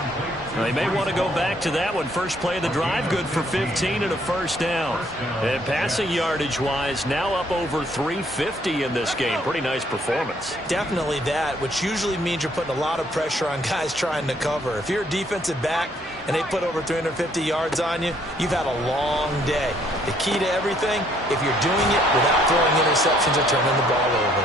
Now, they may want to go back to that one. First play of the drive, good for 15 and a first down. And passing yardage-wise, now up over 350 in this game. Pretty nice performance. Definitely that, which usually means you're putting a lot of pressure on guys trying to cover. If you're a defensive back, and they put over 350 yards on you, you've had a long day. The key to everything, if you're doing it without throwing interceptions or turning the ball over.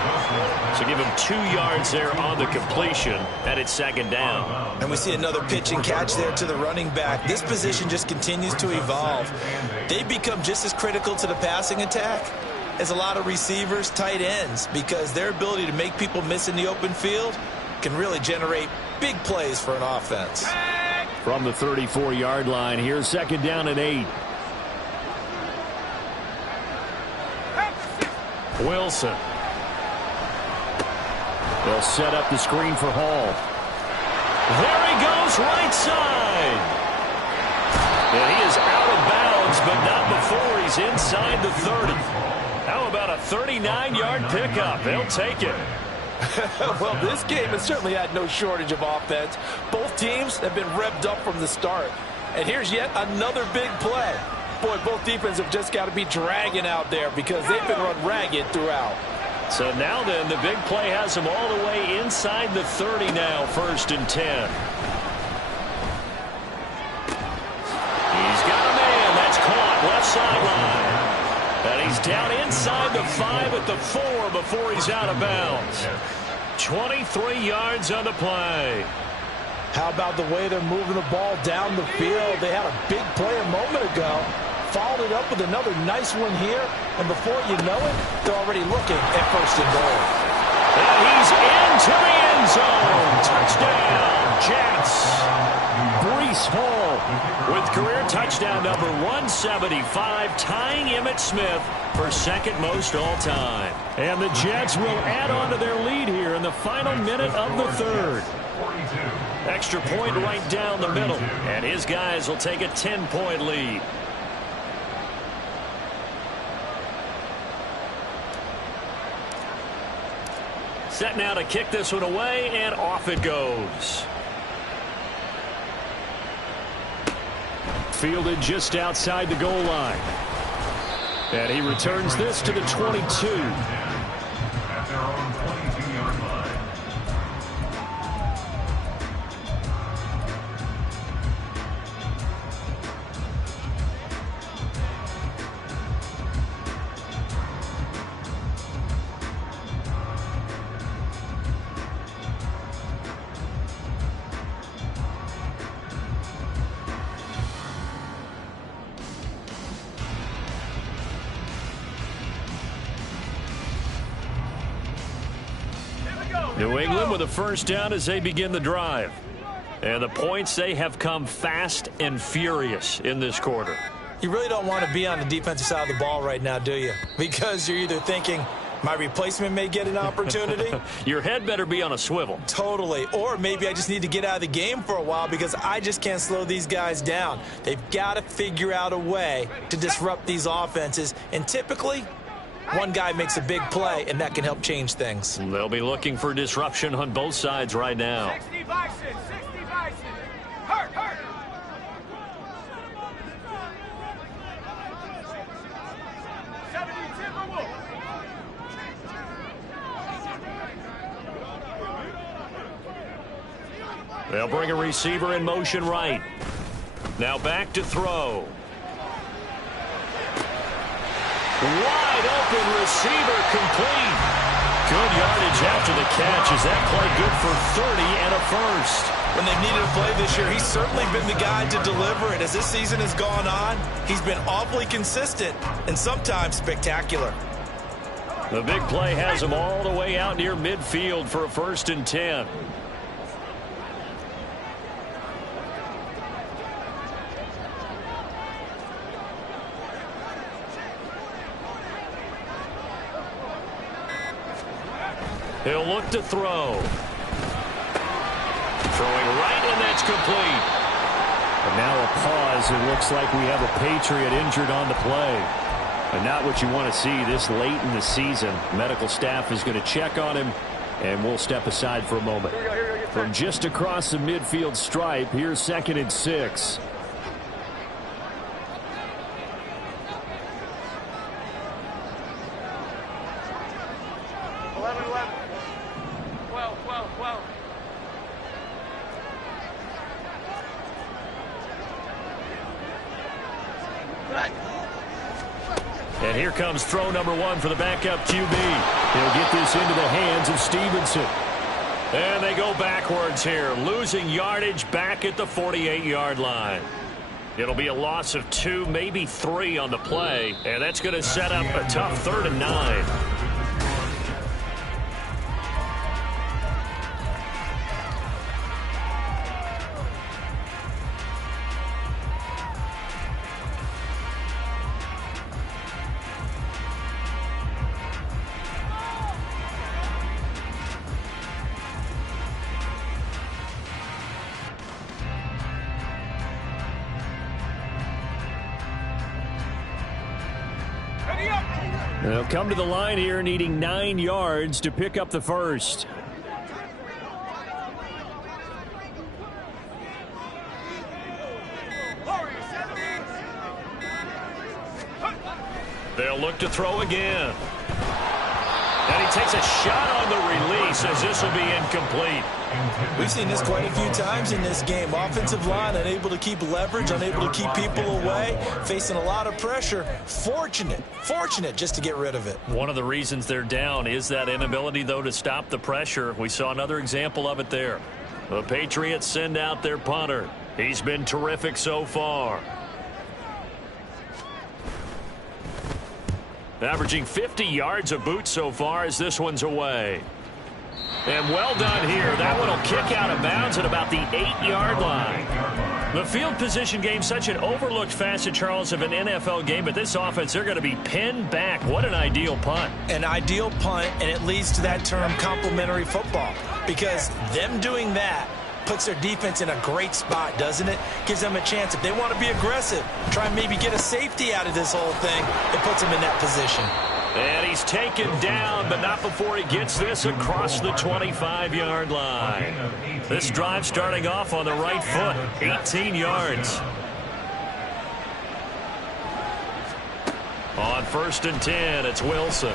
So give him 2 yards there on the completion, and it's second down. And we see another pitch and catch there to the running back. This position just continues to evolve. They become just as critical to the passing attack as a lot of receivers, tight ends, because their ability to make people miss in the open field can really generate big plays for an offense. From the 34-yard line, here's second down and 8. Wilson. They'll set up the screen for Hall. There he goes, right side. And he is out of bounds, but not before he's inside the 30. How about a 39-yard pickup? They'll take it. Well, this game has certainly had no shortage of offense. Both teams have been revved up from the start. And here's yet another big play. Boy, both defenses have just got to be dragging out there because they've been run ragged throughout. So now then, the big play has him all the way inside the 30 now, 1st and 10. He's got a man. That's caught left sideline. And he's down inside the 5 at the 4 before he's out of bounds. 23 yards on the play. How about the way they're moving the ball down the field? They had a big play a moment ago. Followed it up with another nice one here. And before you know it, they're already looking at 1st and goal. And he's into the end zone. Touchdown, Jets. Breece Hall with career touchdown number 175, tying Emmitt Smith for second most all time. And the Jets will add on to their lead here in the final minute of the 3rd. Extra point right down the middle, and his guys will take a 10-point lead. Set now to kick this one away, and off it goes. Fielded just outside the goal line. And he returns this to the 22. At their own 22-yard line. New England with a first down as they begin the drive. And the points, they have come fast and furious in this quarter. You really don't want to be on the defensive side of the ball right now, do you? Because you're either thinking, my replacement may get an opportunity. Your head better be on a swivel. Totally. Or maybe I just need to get out of the game for a while because I just can't slow these guys down. They've got to figure out a way to disrupt these offenses. And typically, one guy makes a big play, and that can help change things. They'll be looking for disruption on both sides right now. 60 Bison, 60 Bison. Hurt, hurt. They'll bring a receiver in motion right. Now back to throw. Wide open receiver complete. Good yardage after the catch. Is that play good for 30 and a first? When they've needed a play this year, he's certainly been the guy to deliver it. As this season has gone on, he's been awfully consistent and sometimes spectacular. The big play has him all the way out near midfield for a 1st and 10. He'll look to throw. Throwing right, and that's complete. And now a pause. It looks like we have a Patriot injured on the play. And not what you want to see this late in the season. Medical staff is going to check on him, and we'll step aside for a moment. From just across the midfield stripe, here's 2nd and 6. And here comes throw number 1 for the backup QB. He'll get this into the hands of Stevenson. And they go backwards here, losing yardage back at the 48-yard line. It'll be a loss of 2, maybe 3 on the play, and that's going to set up a tough 3rd and 9. They'll come to the line here needing 9 yards to pick up the first. They'll look to throw again. And he takes a shot on the release as this will be incomplete. We've seen this quite a few times in this game. Offensive line unable to keep leverage, unable to keep people away, facing a lot of pressure. Fortunate just to get rid of it. One of the reasons they're down is that inability, though, to stop the pressure. We saw another example of it there. The Patriots send out their punter. He's been terrific so far. Averaging 50 yards a boot so far as this one's away. And well done here. That one will kick out of bounds at about the 8-yard line. The field position game, such an overlooked facet, Charles, of an NFL game, but this offense, they're going to be pinned back. What an ideal punt. An ideal punt, and it leads to that term complementary football, because them doing that puts their defense in a great spot, doesn't it? Gives them a chance. If they want to be aggressive, try and maybe get a safety out of this whole thing, it puts them in that position. And he's taken down, but not before he gets this across the 25-yard line. This drive starting off on the right foot, 18 yards. On 1st and 10, it's Wilson.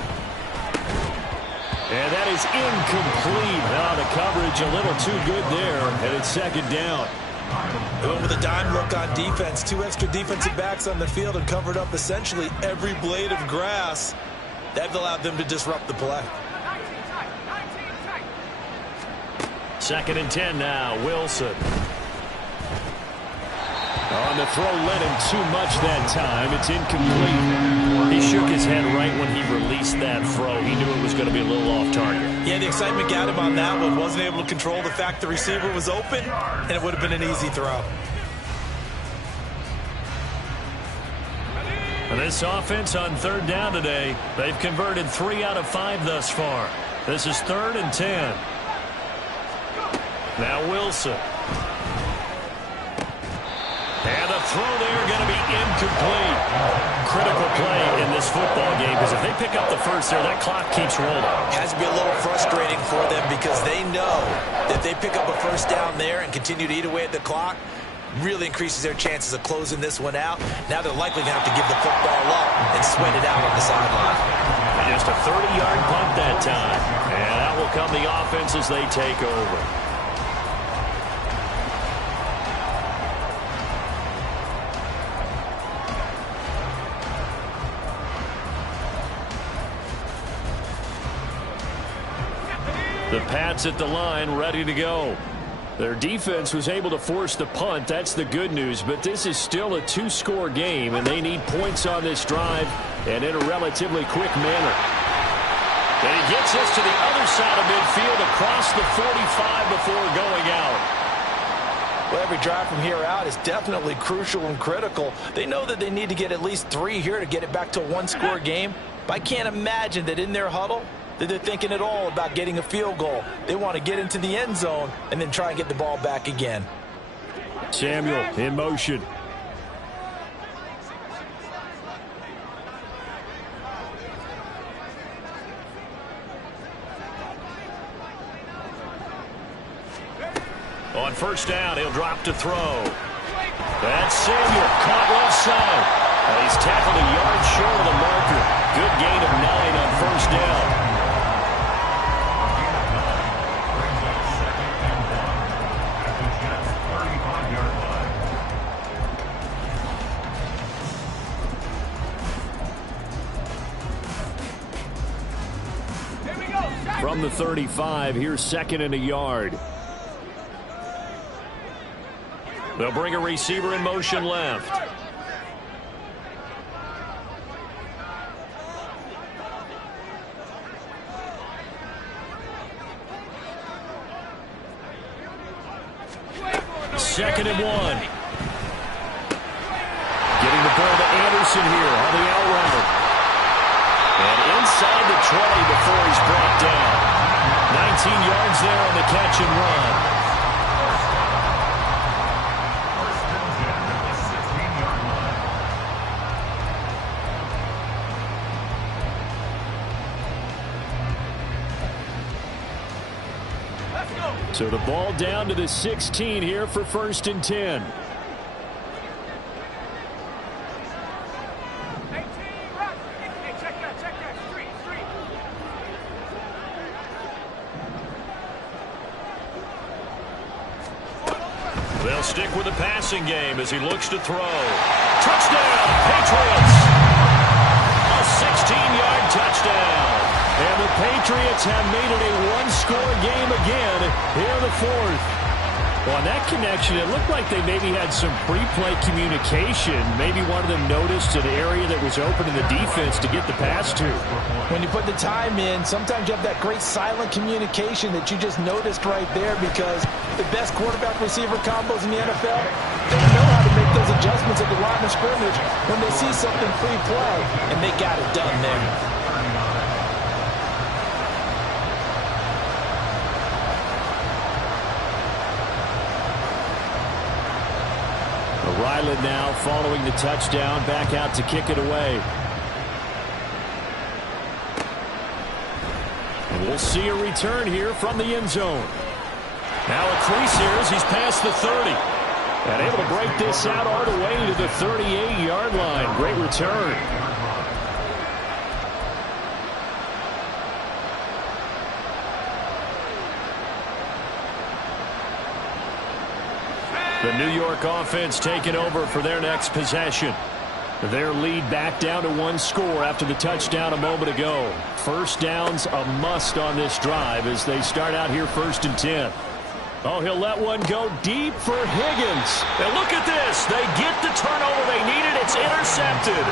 And that is incomplete. Now the coverage a little too good there, and it's 2nd down. Going with a dime look on defense. 2 extra defensive backs on the field and covered up essentially every blade of grass. That allowed them to disrupt the play. 2nd and 10 now, Wilson. On the throw, led him too much that time. It's incomplete. He shook his head right when he released that throw. He knew it was going to be a little off target. Yeah, the excitement got him on that one. Wasn't able to control the fact the receiver was open, and it would have been an easy throw. And this offense on 3rd down today, they've converted 3 out of 5 thus far. This is 3rd and 10. Now Wilson. And the throw there going to be incomplete. Critical play in this football game, because if they pick up the first there, that clock keeps rolling. It has to be a little frustrating for them, because they know that if they pick up a first down there and continue to eat away at the clock, really increases their chances of closing this one out. Now they're likely going to have to give the football up and sweat it out on the sideline. Just a 30-yard punt that time. And that will come the offense as they take over. The Pats at the line, ready to go. Their defense was able to force the punt. That's the good news. But this is still a 2-score game, and they need points on this drive and in a relatively quick manner. And he gets this to the other side of midfield across the 45 before going out. Well, every drive from here out is definitely crucial and critical. They know that they need to get at least 3 here to get it back to a 1-score game. But I can't imagine that in their huddle that they're thinking at all about getting a field goal. They want to get into the end zone and then try and get the ball back again. Samuel in motion. On 1st down, he'll drop to throw. That's Samuel, caught left side. He's tackled a yard short of the marker. Good gain of 9 on 1st down. from the 35. Here's 2nd and a yard. They'll bring a receiver in motion left. Second and 1. Getting the ball to Anderson here on the out route. And inside the 20 before he's brought down. 19 yards there on the catch and run. So the ball down to the 16 here for 1st and 10. They'll stick with the passing game as he looks to throw. Touchdown, Patriots! A 16-yard touchdown. And the Patriots have made it a one-score game again here in the 4th. Well, on that connection, it looked like they maybe had some pre-play communication. Maybe one of them noticed an area that was open in the defense to get the pass to. When you put the time in, sometimes you have that great silent communication that you just noticed right there, because the best quarterback-receiver combos in the NFL, they know how to make those adjustments at the line of scrimmage when they see something pre-play, and they got it done there. Ryland now following the touchdown, back out to kick it away. And we'll see a return here from the end zone. Now a crease here as he's past the 30. And able to break this out all the way to the 38-yard line. Great return. The New York offense taking over for their next possession. Their lead back down to one score after the touchdown a moment ago. First down's a must on this drive as they start out here 1st and 10. Oh, he'll let one go deep for Higgins. And look at this. They get the turnover they needed. It's intercepted.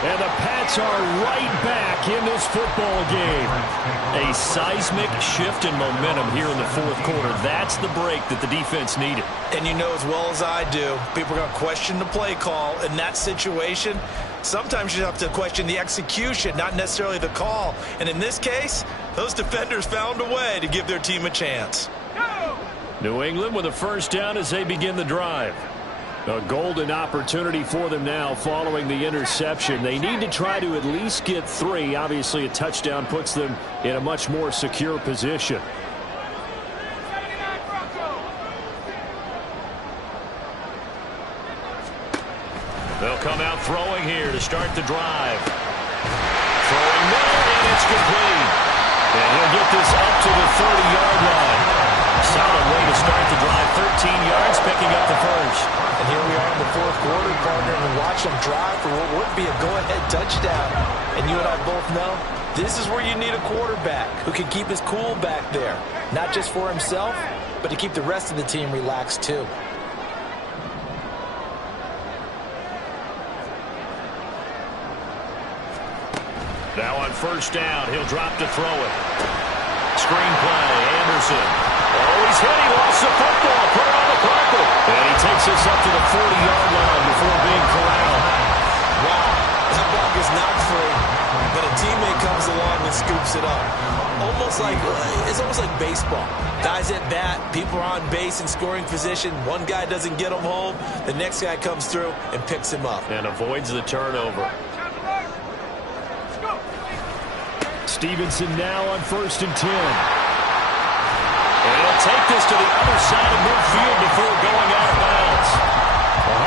And the Pats are right back in this football game. A seismic shift in momentum here in the 4th quarter. That's the break that the defense needed. And you know as well as I do, people are going to question the play call in that situation. Sometimes you have to question the execution, not necessarily the call. And in this case, those defenders found a way to give their team a chance. New England with a first down as they begin the drive. A golden opportunity for them now following the interception. They need to try to at least get 3. Obviously, a touchdown puts them in a much more secure position. They'll come out throwing here to start the drive. Throwing there, and it's complete. And he'll get this up to the 30-yard line. Solid way to start the drive. 13 yards, picking up the first. And here we are in the 4th quarter, partner, and watch them drive for what would be a go-ahead touchdown. And you and I both know this is where you need a quarterback who can keep his cool back there. Not just for himself, but to keep the rest of the team relaxed too. Now on first down, he'll drop to throw it. Screen play, Anderson. Oh, he's hit. He lost the football. Put it on the carpet. And he takes us up to the 40-yard line before being corralled. Wow, that ball gets knocked free, but a teammate comes along and scoops it up. It's almost like baseball. Guys at bat, people are on base in scoring position. One guy doesn't get him home. The next guy comes through and picks him up. And avoids the turnover. Stevenson now on 1st and 10. And he'll take this to the other side of midfield before going out of bounds.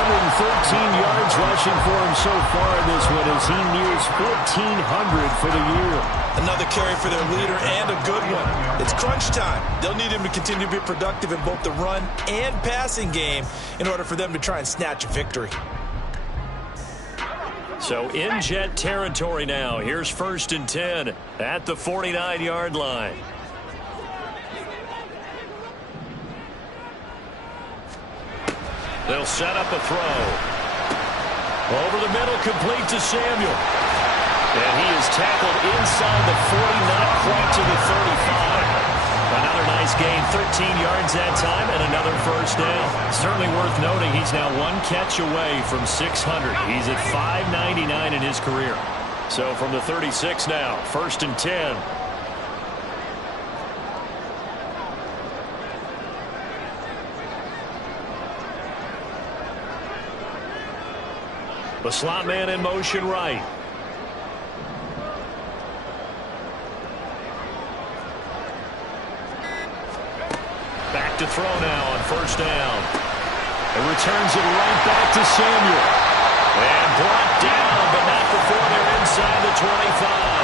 113 yards rushing for him so far in this one as he nears 1,400 for the year. Another carry for their leader and a good one. It's crunch time. They'll need him to continue to be productive in both the run and passing game in order for them to try and snatch a victory. So in Jet territory now. Here's 1st and 10 at the 49-yard line. They'll set up a throw. Over the middle, complete to Samuel. And he is tackled inside the 40, not quite to the 35. Another nice gain, 13 yards that time, and another 1st down. Certainly worth noting he's now 1 catch away from 600. He's at 599 in his career. So from the 36 now, 1st and 10. The slot man in motion right. Back to throw now on 1st down. It returns it right back to Samuel. And brought down, but not before they're inside the 25.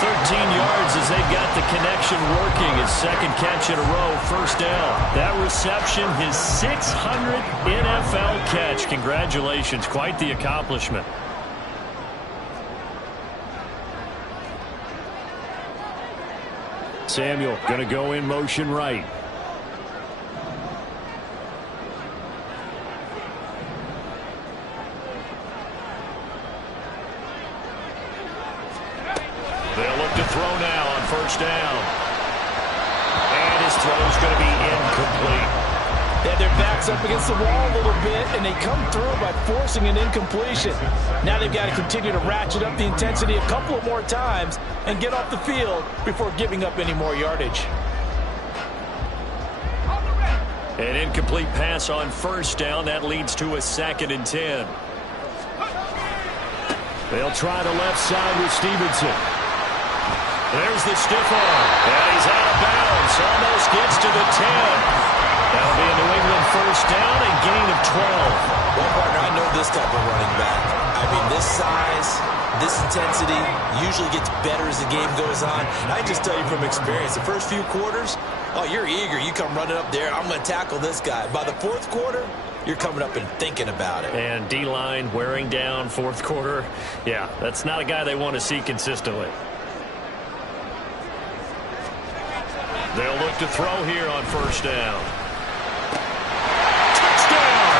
13 yards as they've got the connection working. His 2nd catch in a row, 1st down. That reception, his 600th NFL catch. Congratulations, quite the accomplishment. Samuel going to go in motion right. They'll look to throw now on 1st down. And his throw's going to be incomplete. They have their backs up against the wall a little bit, and they come through by forcing an incompletion. Now they've got to continue to ratchet up the intensity a couple of more times and get off the field before giving up any more yardage. An incomplete pass on 1st down. That leads to a 2nd and 10. They'll try the left side with Stevenson. There's the stiff arm. And he's out of bounds. Almost gets to the 10. That'll be a New England 1st down and gain of 12. Well, partner, I know this type of running back. I mean, this size, this intensity usually gets better as the game goes on. And I just tell you from experience, the first few quarters, oh, you're eager. You come running up there. I'm going to tackle this guy. By the 4th quarter, you're coming up and thinking about it. And D-line wearing down 4th quarter. Yeah, that's not a guy they want to see consistently. They'll look to throw here on 1st down. Touchdown!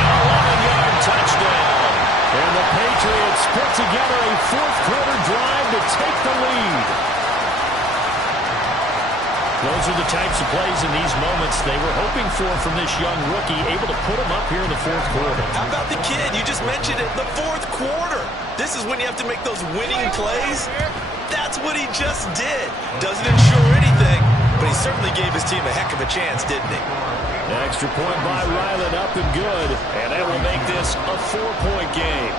An 11-yard touchdown. And the Patriots put together a 4th quarter drive to take the lead. Those are the types of plays in these moments they were hoping for from this young rookie, able to put him up here in the 4th quarter. How about the kid? You just mentioned it, the 4th quarter. This is when you have to make those winning plays. That's what he just did. Doesn't ensure anything, but he certainly gave his team a heck of a chance, didn't he? Extra point by Ryland, up and good. And that will make this a 4-point game.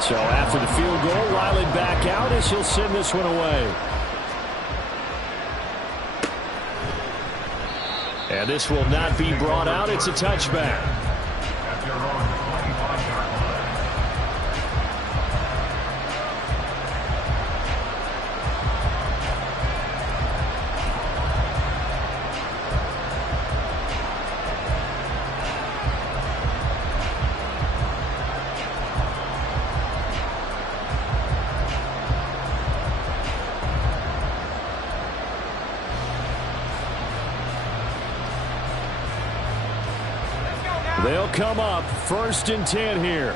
So after the field goal, Ryland back out as he'll send this one away. And this will not be brought out. It's a touchback. At their own 25-yard line. They'll come up 1st and 10 here.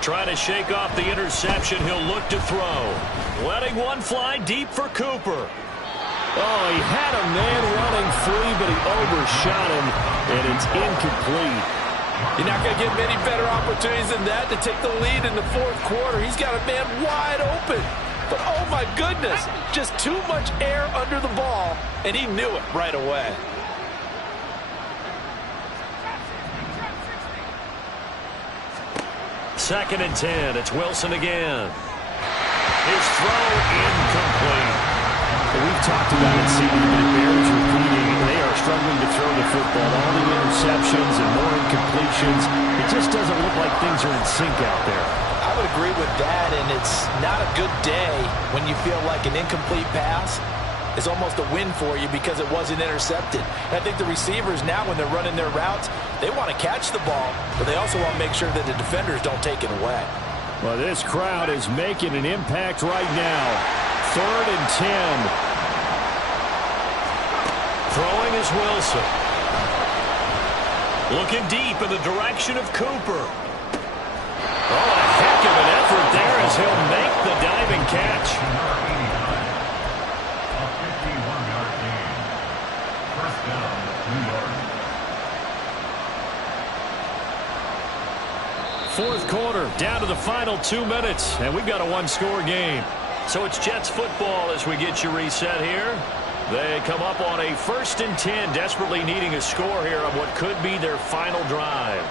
Trying to shake off the interception. He'll look to throw. Letting one fly deep for Cooper. Oh, he had a man running free, but he overshot him, and it's incomplete. You're not going to get many better opportunities than that to take the lead in the 4th quarter. He's got a man wide open. But, oh, my goodness, just too much air under the ball, and he knew it right away. Second and 10. It's Wilson again. His throw incomplete. We've talked about it, seeing the Bears repeating. They are struggling to throw the football. All the interceptions and more incompletions. It just doesn't look like things are in sync out there. I would agree with that, and it's not a good day when you feel like an incomplete pass is almost a win for you because it wasn't intercepted. And I think the receivers now, when they're running their routes, they want to catch the ball, but they also want to make sure that the defenders don't take it away. Well, this crowd is making an impact right now. 3rd and 10. Throwing is Wilson. Looking deep in the direction of Cooper. Oh, a heck of an effort there as he'll make the diving catch. A 51-yard gain. First down, New York. 4th quarter, down to the final 2 minutes, and we've got a one-score game. So it's Jets football as we get you reset here. They come up on a 1st and 10, desperately needing a score here on what could be their final drive.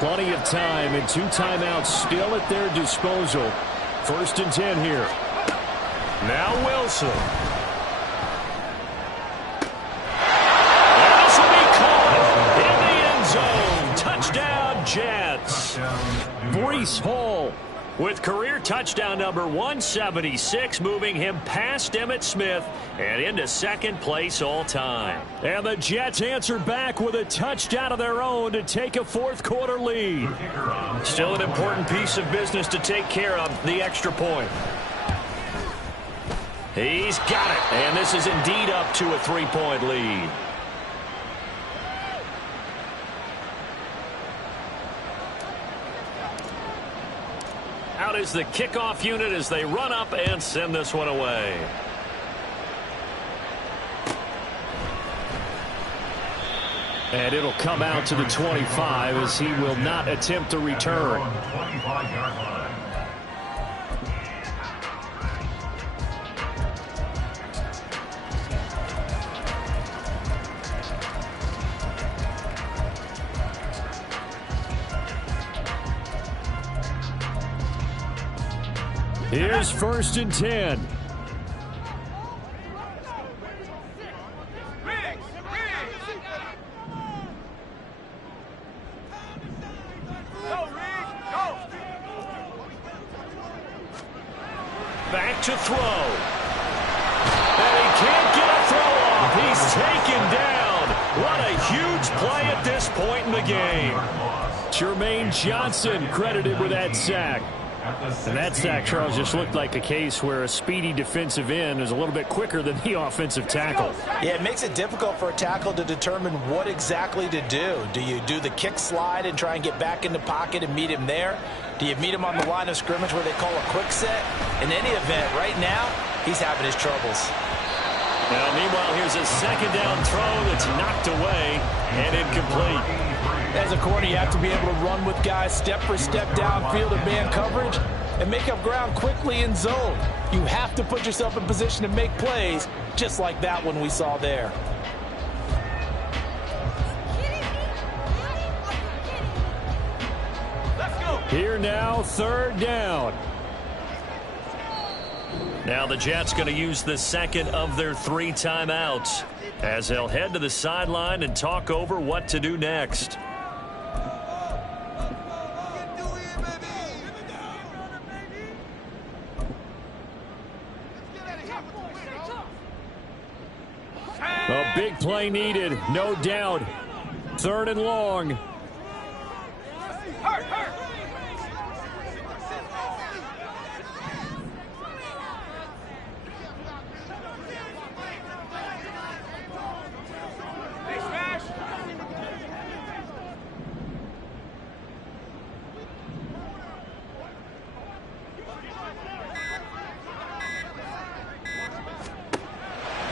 Plenty of time and 2 timeouts still at their disposal. 1st and 10 here. Now Wilson. And this will be caught in the end zone. Touchdown, Jets. Breece Hall With career touchdown number 176, moving him past Emmitt Smith and into 2nd place all time. And the Jets answer back with a touchdown of their own to take a 4th quarter lead. Still an important piece of business to take care of, the extra point. He's got it, and this is indeed up to a 3-point lead. Out is the kickoff unit as they run up and send this one away. And it'll come out to the 25 as he will not attempt to return. On the 25-yard line. Here's 1st and 10. Back to throw. And he can't get a throw off. He's taken down. What a huge play at this point in the game. Jermaine Johnson credited with that sack. And that sack, Charles, just looked like a case where a speedy defensive end is a little bit quicker than the offensive tackle. Yeah, it makes it difficult for a tackle to determine what exactly to do. Do you do the kick slide and try and get back in the pocket and meet him there? Do you meet him on the line of scrimmage where they call a quick set? In any event, right now, he's having his troubles. Now, meanwhile, here's a 2nd down throw that's knocked away and incomplete. As a corner, you have to be able to run with guys step for step downfield in man coverage and make up ground quickly in zone. You have to put yourself in position to make plays, just like that one we saw there. Here now, 3rd down. Now the Jets going to use the 2nd of their 3 timeouts as they'll head to the sideline and talk over what to do next. A big play needed, no doubt. 3rd and long.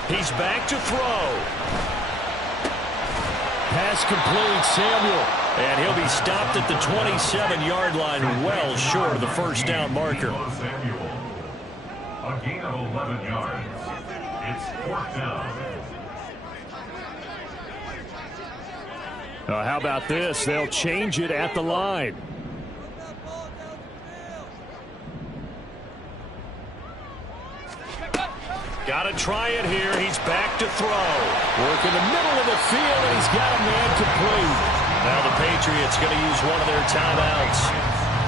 He's back to throw. Pass complete, Samuel. And he'll be stopped at the 27-yard line, well short of the 1st down marker. Samuel. A gain of 11 yards. It's 4th down. How about this? They'll change it at the line. Got to try it here. He's back to throw. Work in the middle of the field, and he's got a man complete. Now the Patriots going to use one of their timeouts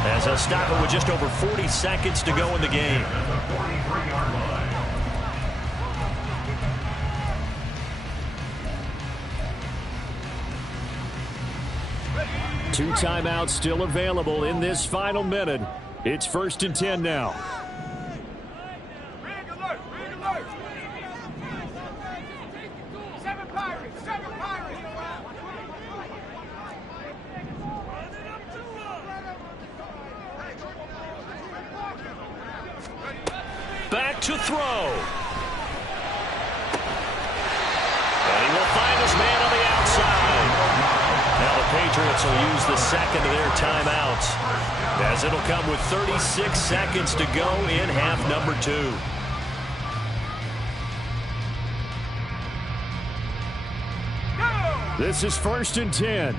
as they'll stop it with just over 40 seconds to go in the game. At the 43-yard line. Two timeouts still available in this final minute. It's 1st and 10 now. Ring alert! Ring alert! 7 Pirates! 7 Pirates! Back to throw. And he will find his man on the outside. Now the Patriots will use the second of their timeouts, as it'll come with 36 seconds to go in half number 2. This is 1st and 10.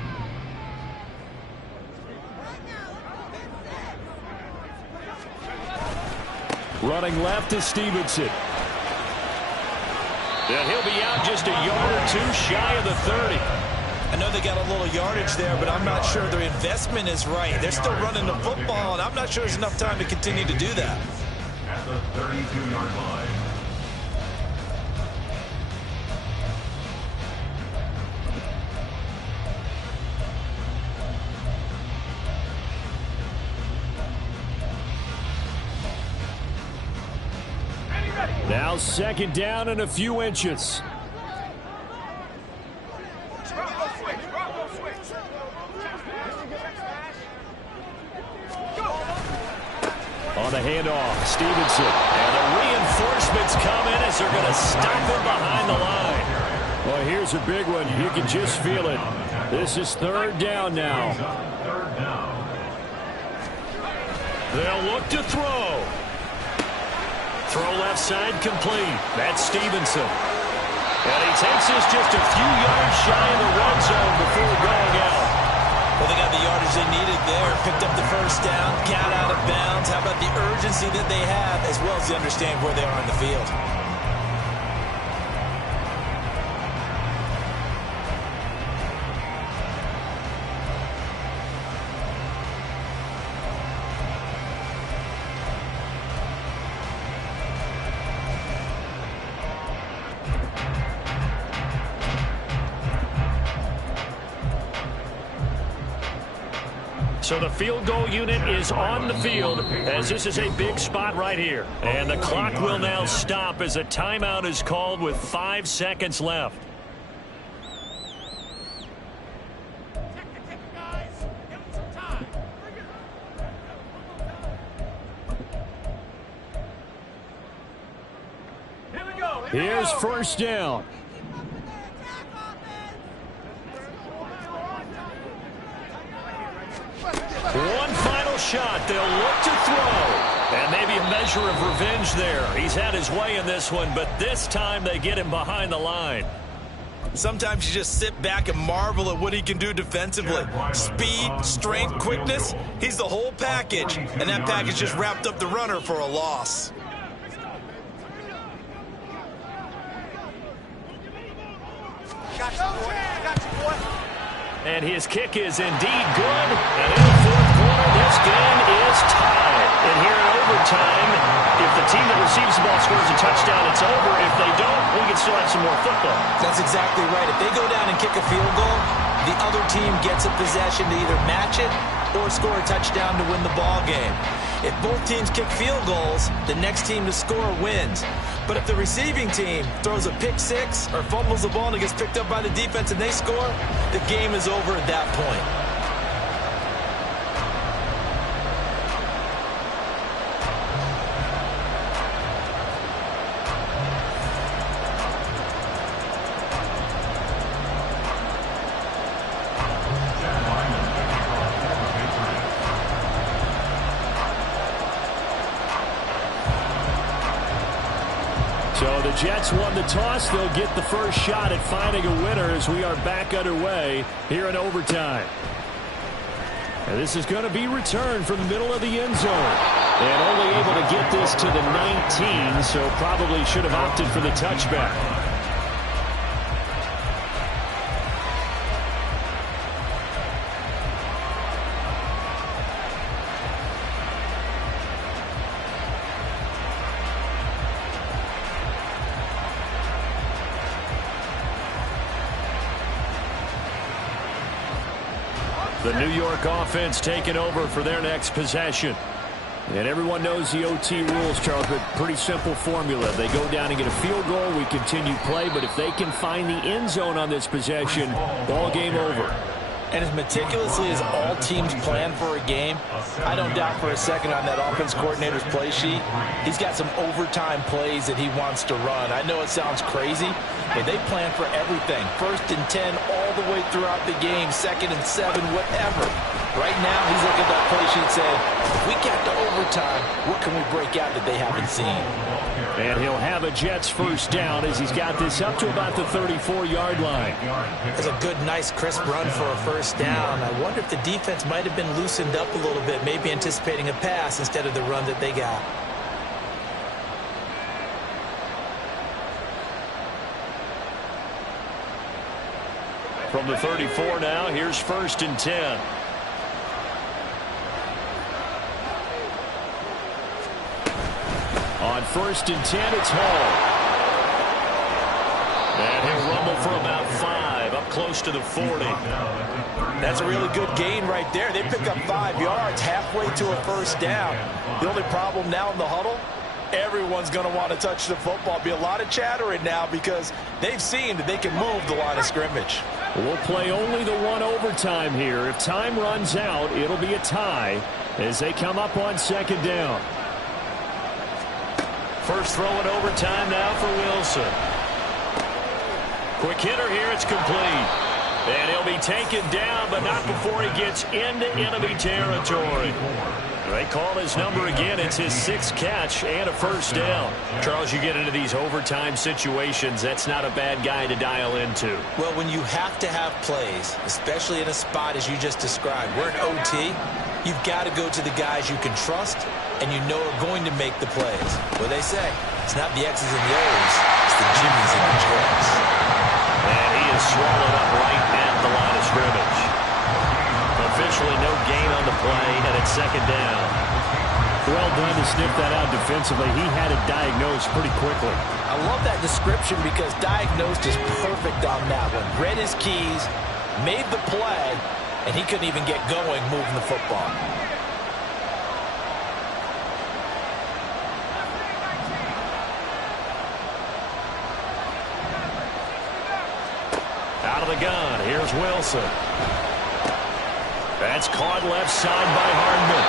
Running left is Stevenson. And he'll be out just a yard or 2 shy of the 30. I know they got a little yardage there, but I'm not sure their investment is right. They're still running the football, and I'm not sure there's enough time to continue to do that. At the 32-yard line. Now 2nd down and a few inches. Bronco switch! Bronco switch! On the handoff, Stevenson. And the reinforcements come in as they're going to stop him behind the line. Well, here's a big one. You can just feel it. This is 3rd down now. Third down. They'll look to throw. Throw left side complete. That's Stevenson. And he takes this just a few yards shy of the red zone before going out. Well, they got the yardage they needed there. Picked up the 1st down, got out of bounds. How about the urgency that they have, as well as the understanding where they are on the field? So the field goal unit is on the field, as this is a big spot right here. And the clock will now stop as a timeout is called with 5 seconds left. Here we go! Here's 1st down. One final shot. They'll look to throw. And maybe a measure of revenge there. He's had his way in this one, but this time they get him behind the line. Sometimes you just sit back and marvel at what he can do defensively. Speed, strength, quickness, he's the whole package. And that package just wrapped up the runner for a loss. And his kick is indeed good. And in the 4th quarter, this game is tied. And here in overtime, if the team that receives the ball scores a touchdown, it's over. If they don't, we can still have some more football. That's exactly right. If they go down and kick a field goal, the other team gets a possession to either match it or score a touchdown to win the ball game. If both teams kick field goals, the next team to score wins. But if the receiving team throws a pick 6 or fumbles the ball and it gets picked up by the defense and they score, the game is over at that point. So the Jets won the toss. They'll get the first shot at finding a winner as we are back underway here in overtime. And this is going to be returned from the middle of the end zone. And only able to get this to the 19, so probably should have opted for the touchback. The New York offense taking over for their next possession. And everyone knows the OT rules, Charles, but pretty simple formula. They go down and get a field goal, we continue play, but if they can find the end zone on this possession, ball game over. And as meticulously as all teams plan for a game, I don't doubt for a second on that offense coordinator's play sheet, he's got some overtime plays that he wants to run. I know it sounds crazy, but they plan for everything. 1st and 10 all the way throughout the game, 2nd and 7, whatever. Right now, he's looking at that play sheet saying, if we get to overtime, what can we break out that they haven't seen? And he'll have a Jets first down as he's got this up to about the 34-yard line. That's a good, nice, crisp run for a first down. I wonder if the defense might have been loosened up a little bit, maybe anticipating a pass instead of the run that they got. From the 34 now, here's 1st and 10. On 1st and 10, it's Hall. And he'll rumble for about 5, up close to the 40. That's a really good gain right there. They pick up 5 yards halfway to a first down. The only problem now in the huddle, everyone's going to want to touch the football. Be a lot of chattering now because they've seen that they can move the line of scrimmage. We'll play only the one overtime here. If time runs out, it'll be a tie as they come up on 2nd down. First throw in overtime now for Wilson. Quick hitter here, it's complete. And he'll be taken down, but not before he gets into enemy territory. They call his number again. It's his 6th catch and a first down. Charles, you get into these overtime situations, that's not a bad guy to dial into. Well, when you have to have plays, especially in a spot as you just described, we're in OT, you've got to go to the guys you can trust and you know are going to make the plays. What they say, it's not the X's and the O's, it's the Jimmys and the J's. And he is swallowed up right at the line of scrimmage. Officially no gain on the play, and it's 2nd down. Well done to sniff that out defensively. He had it diagnosed pretty quickly. I love that description because diagnosed is perfect on that one. Read his keys, made the play, and he couldn't even get going moving the football. Out of the gun, here's Wilson. That's caught left side by Hardman.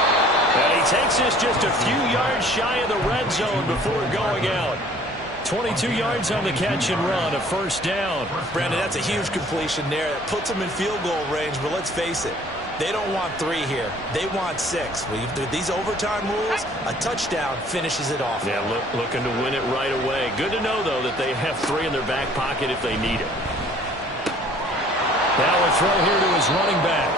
And he takes this just a few yards shy of the red zone before going out. 22 yards on the catch and run, a first down. Brandon, that's a huge completion there. It puts them in field goal range, but let's face it, they don't want 3 here. They want 6. With these overtime rules, a touchdown finishes it off. Yeah, looking to win it right away. Good to know, though, that they have 3 in their back pocket if they need it. Now a throw here to his running back.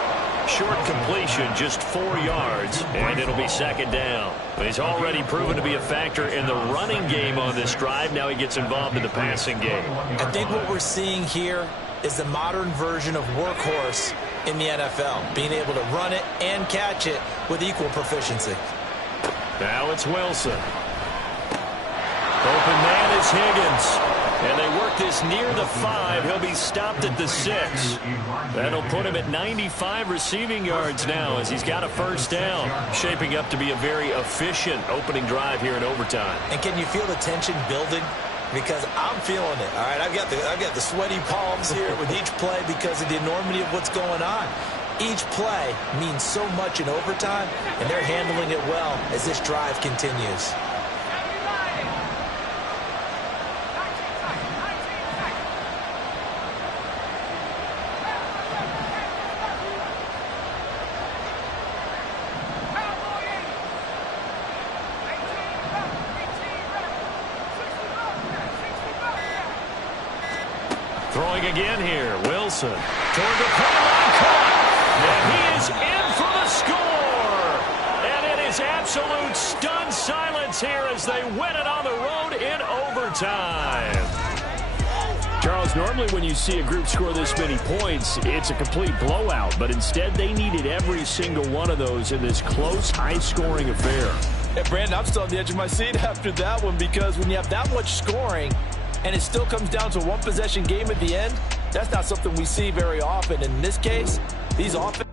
Short completion, just 4 yards, and it'll be 2nd down. He's already proven to be a factor in the running game on this drive. Now he gets involved in the passing game. I think what we're seeing here is the modern version of workhorse in the NFL, being able to run it and catch it with equal proficiency. Now it's Wilson. Open man is Higgins. And they work this near the 5. He'll be stopped at the 6. That'll put him at 95 receiving yards now as he's got a first down. Shaping up to be a very efficient opening drive here in overtime. And can you feel the tension building? Because I'm feeling it. All right, I've got the sweaty palms here with each play because of the enormity of what's going on. Each play means so much in overtime, and they're handling it well as this drive continues. Throwing again here, Wilson. Toward the pylon, caught. And he is in for the score. And it is absolute stunned silence here as they win it on the road in overtime. Charles, normally when you see a group score this many points, it's a complete blowout. But instead, they needed every single one of those in this close, high-scoring affair. Hey, Brandon, I'm still on the edge of my seat after that one because when you have that much scoring and it still comes down to a one-possession game at the end, that's not something we see very often. In this case, these offenses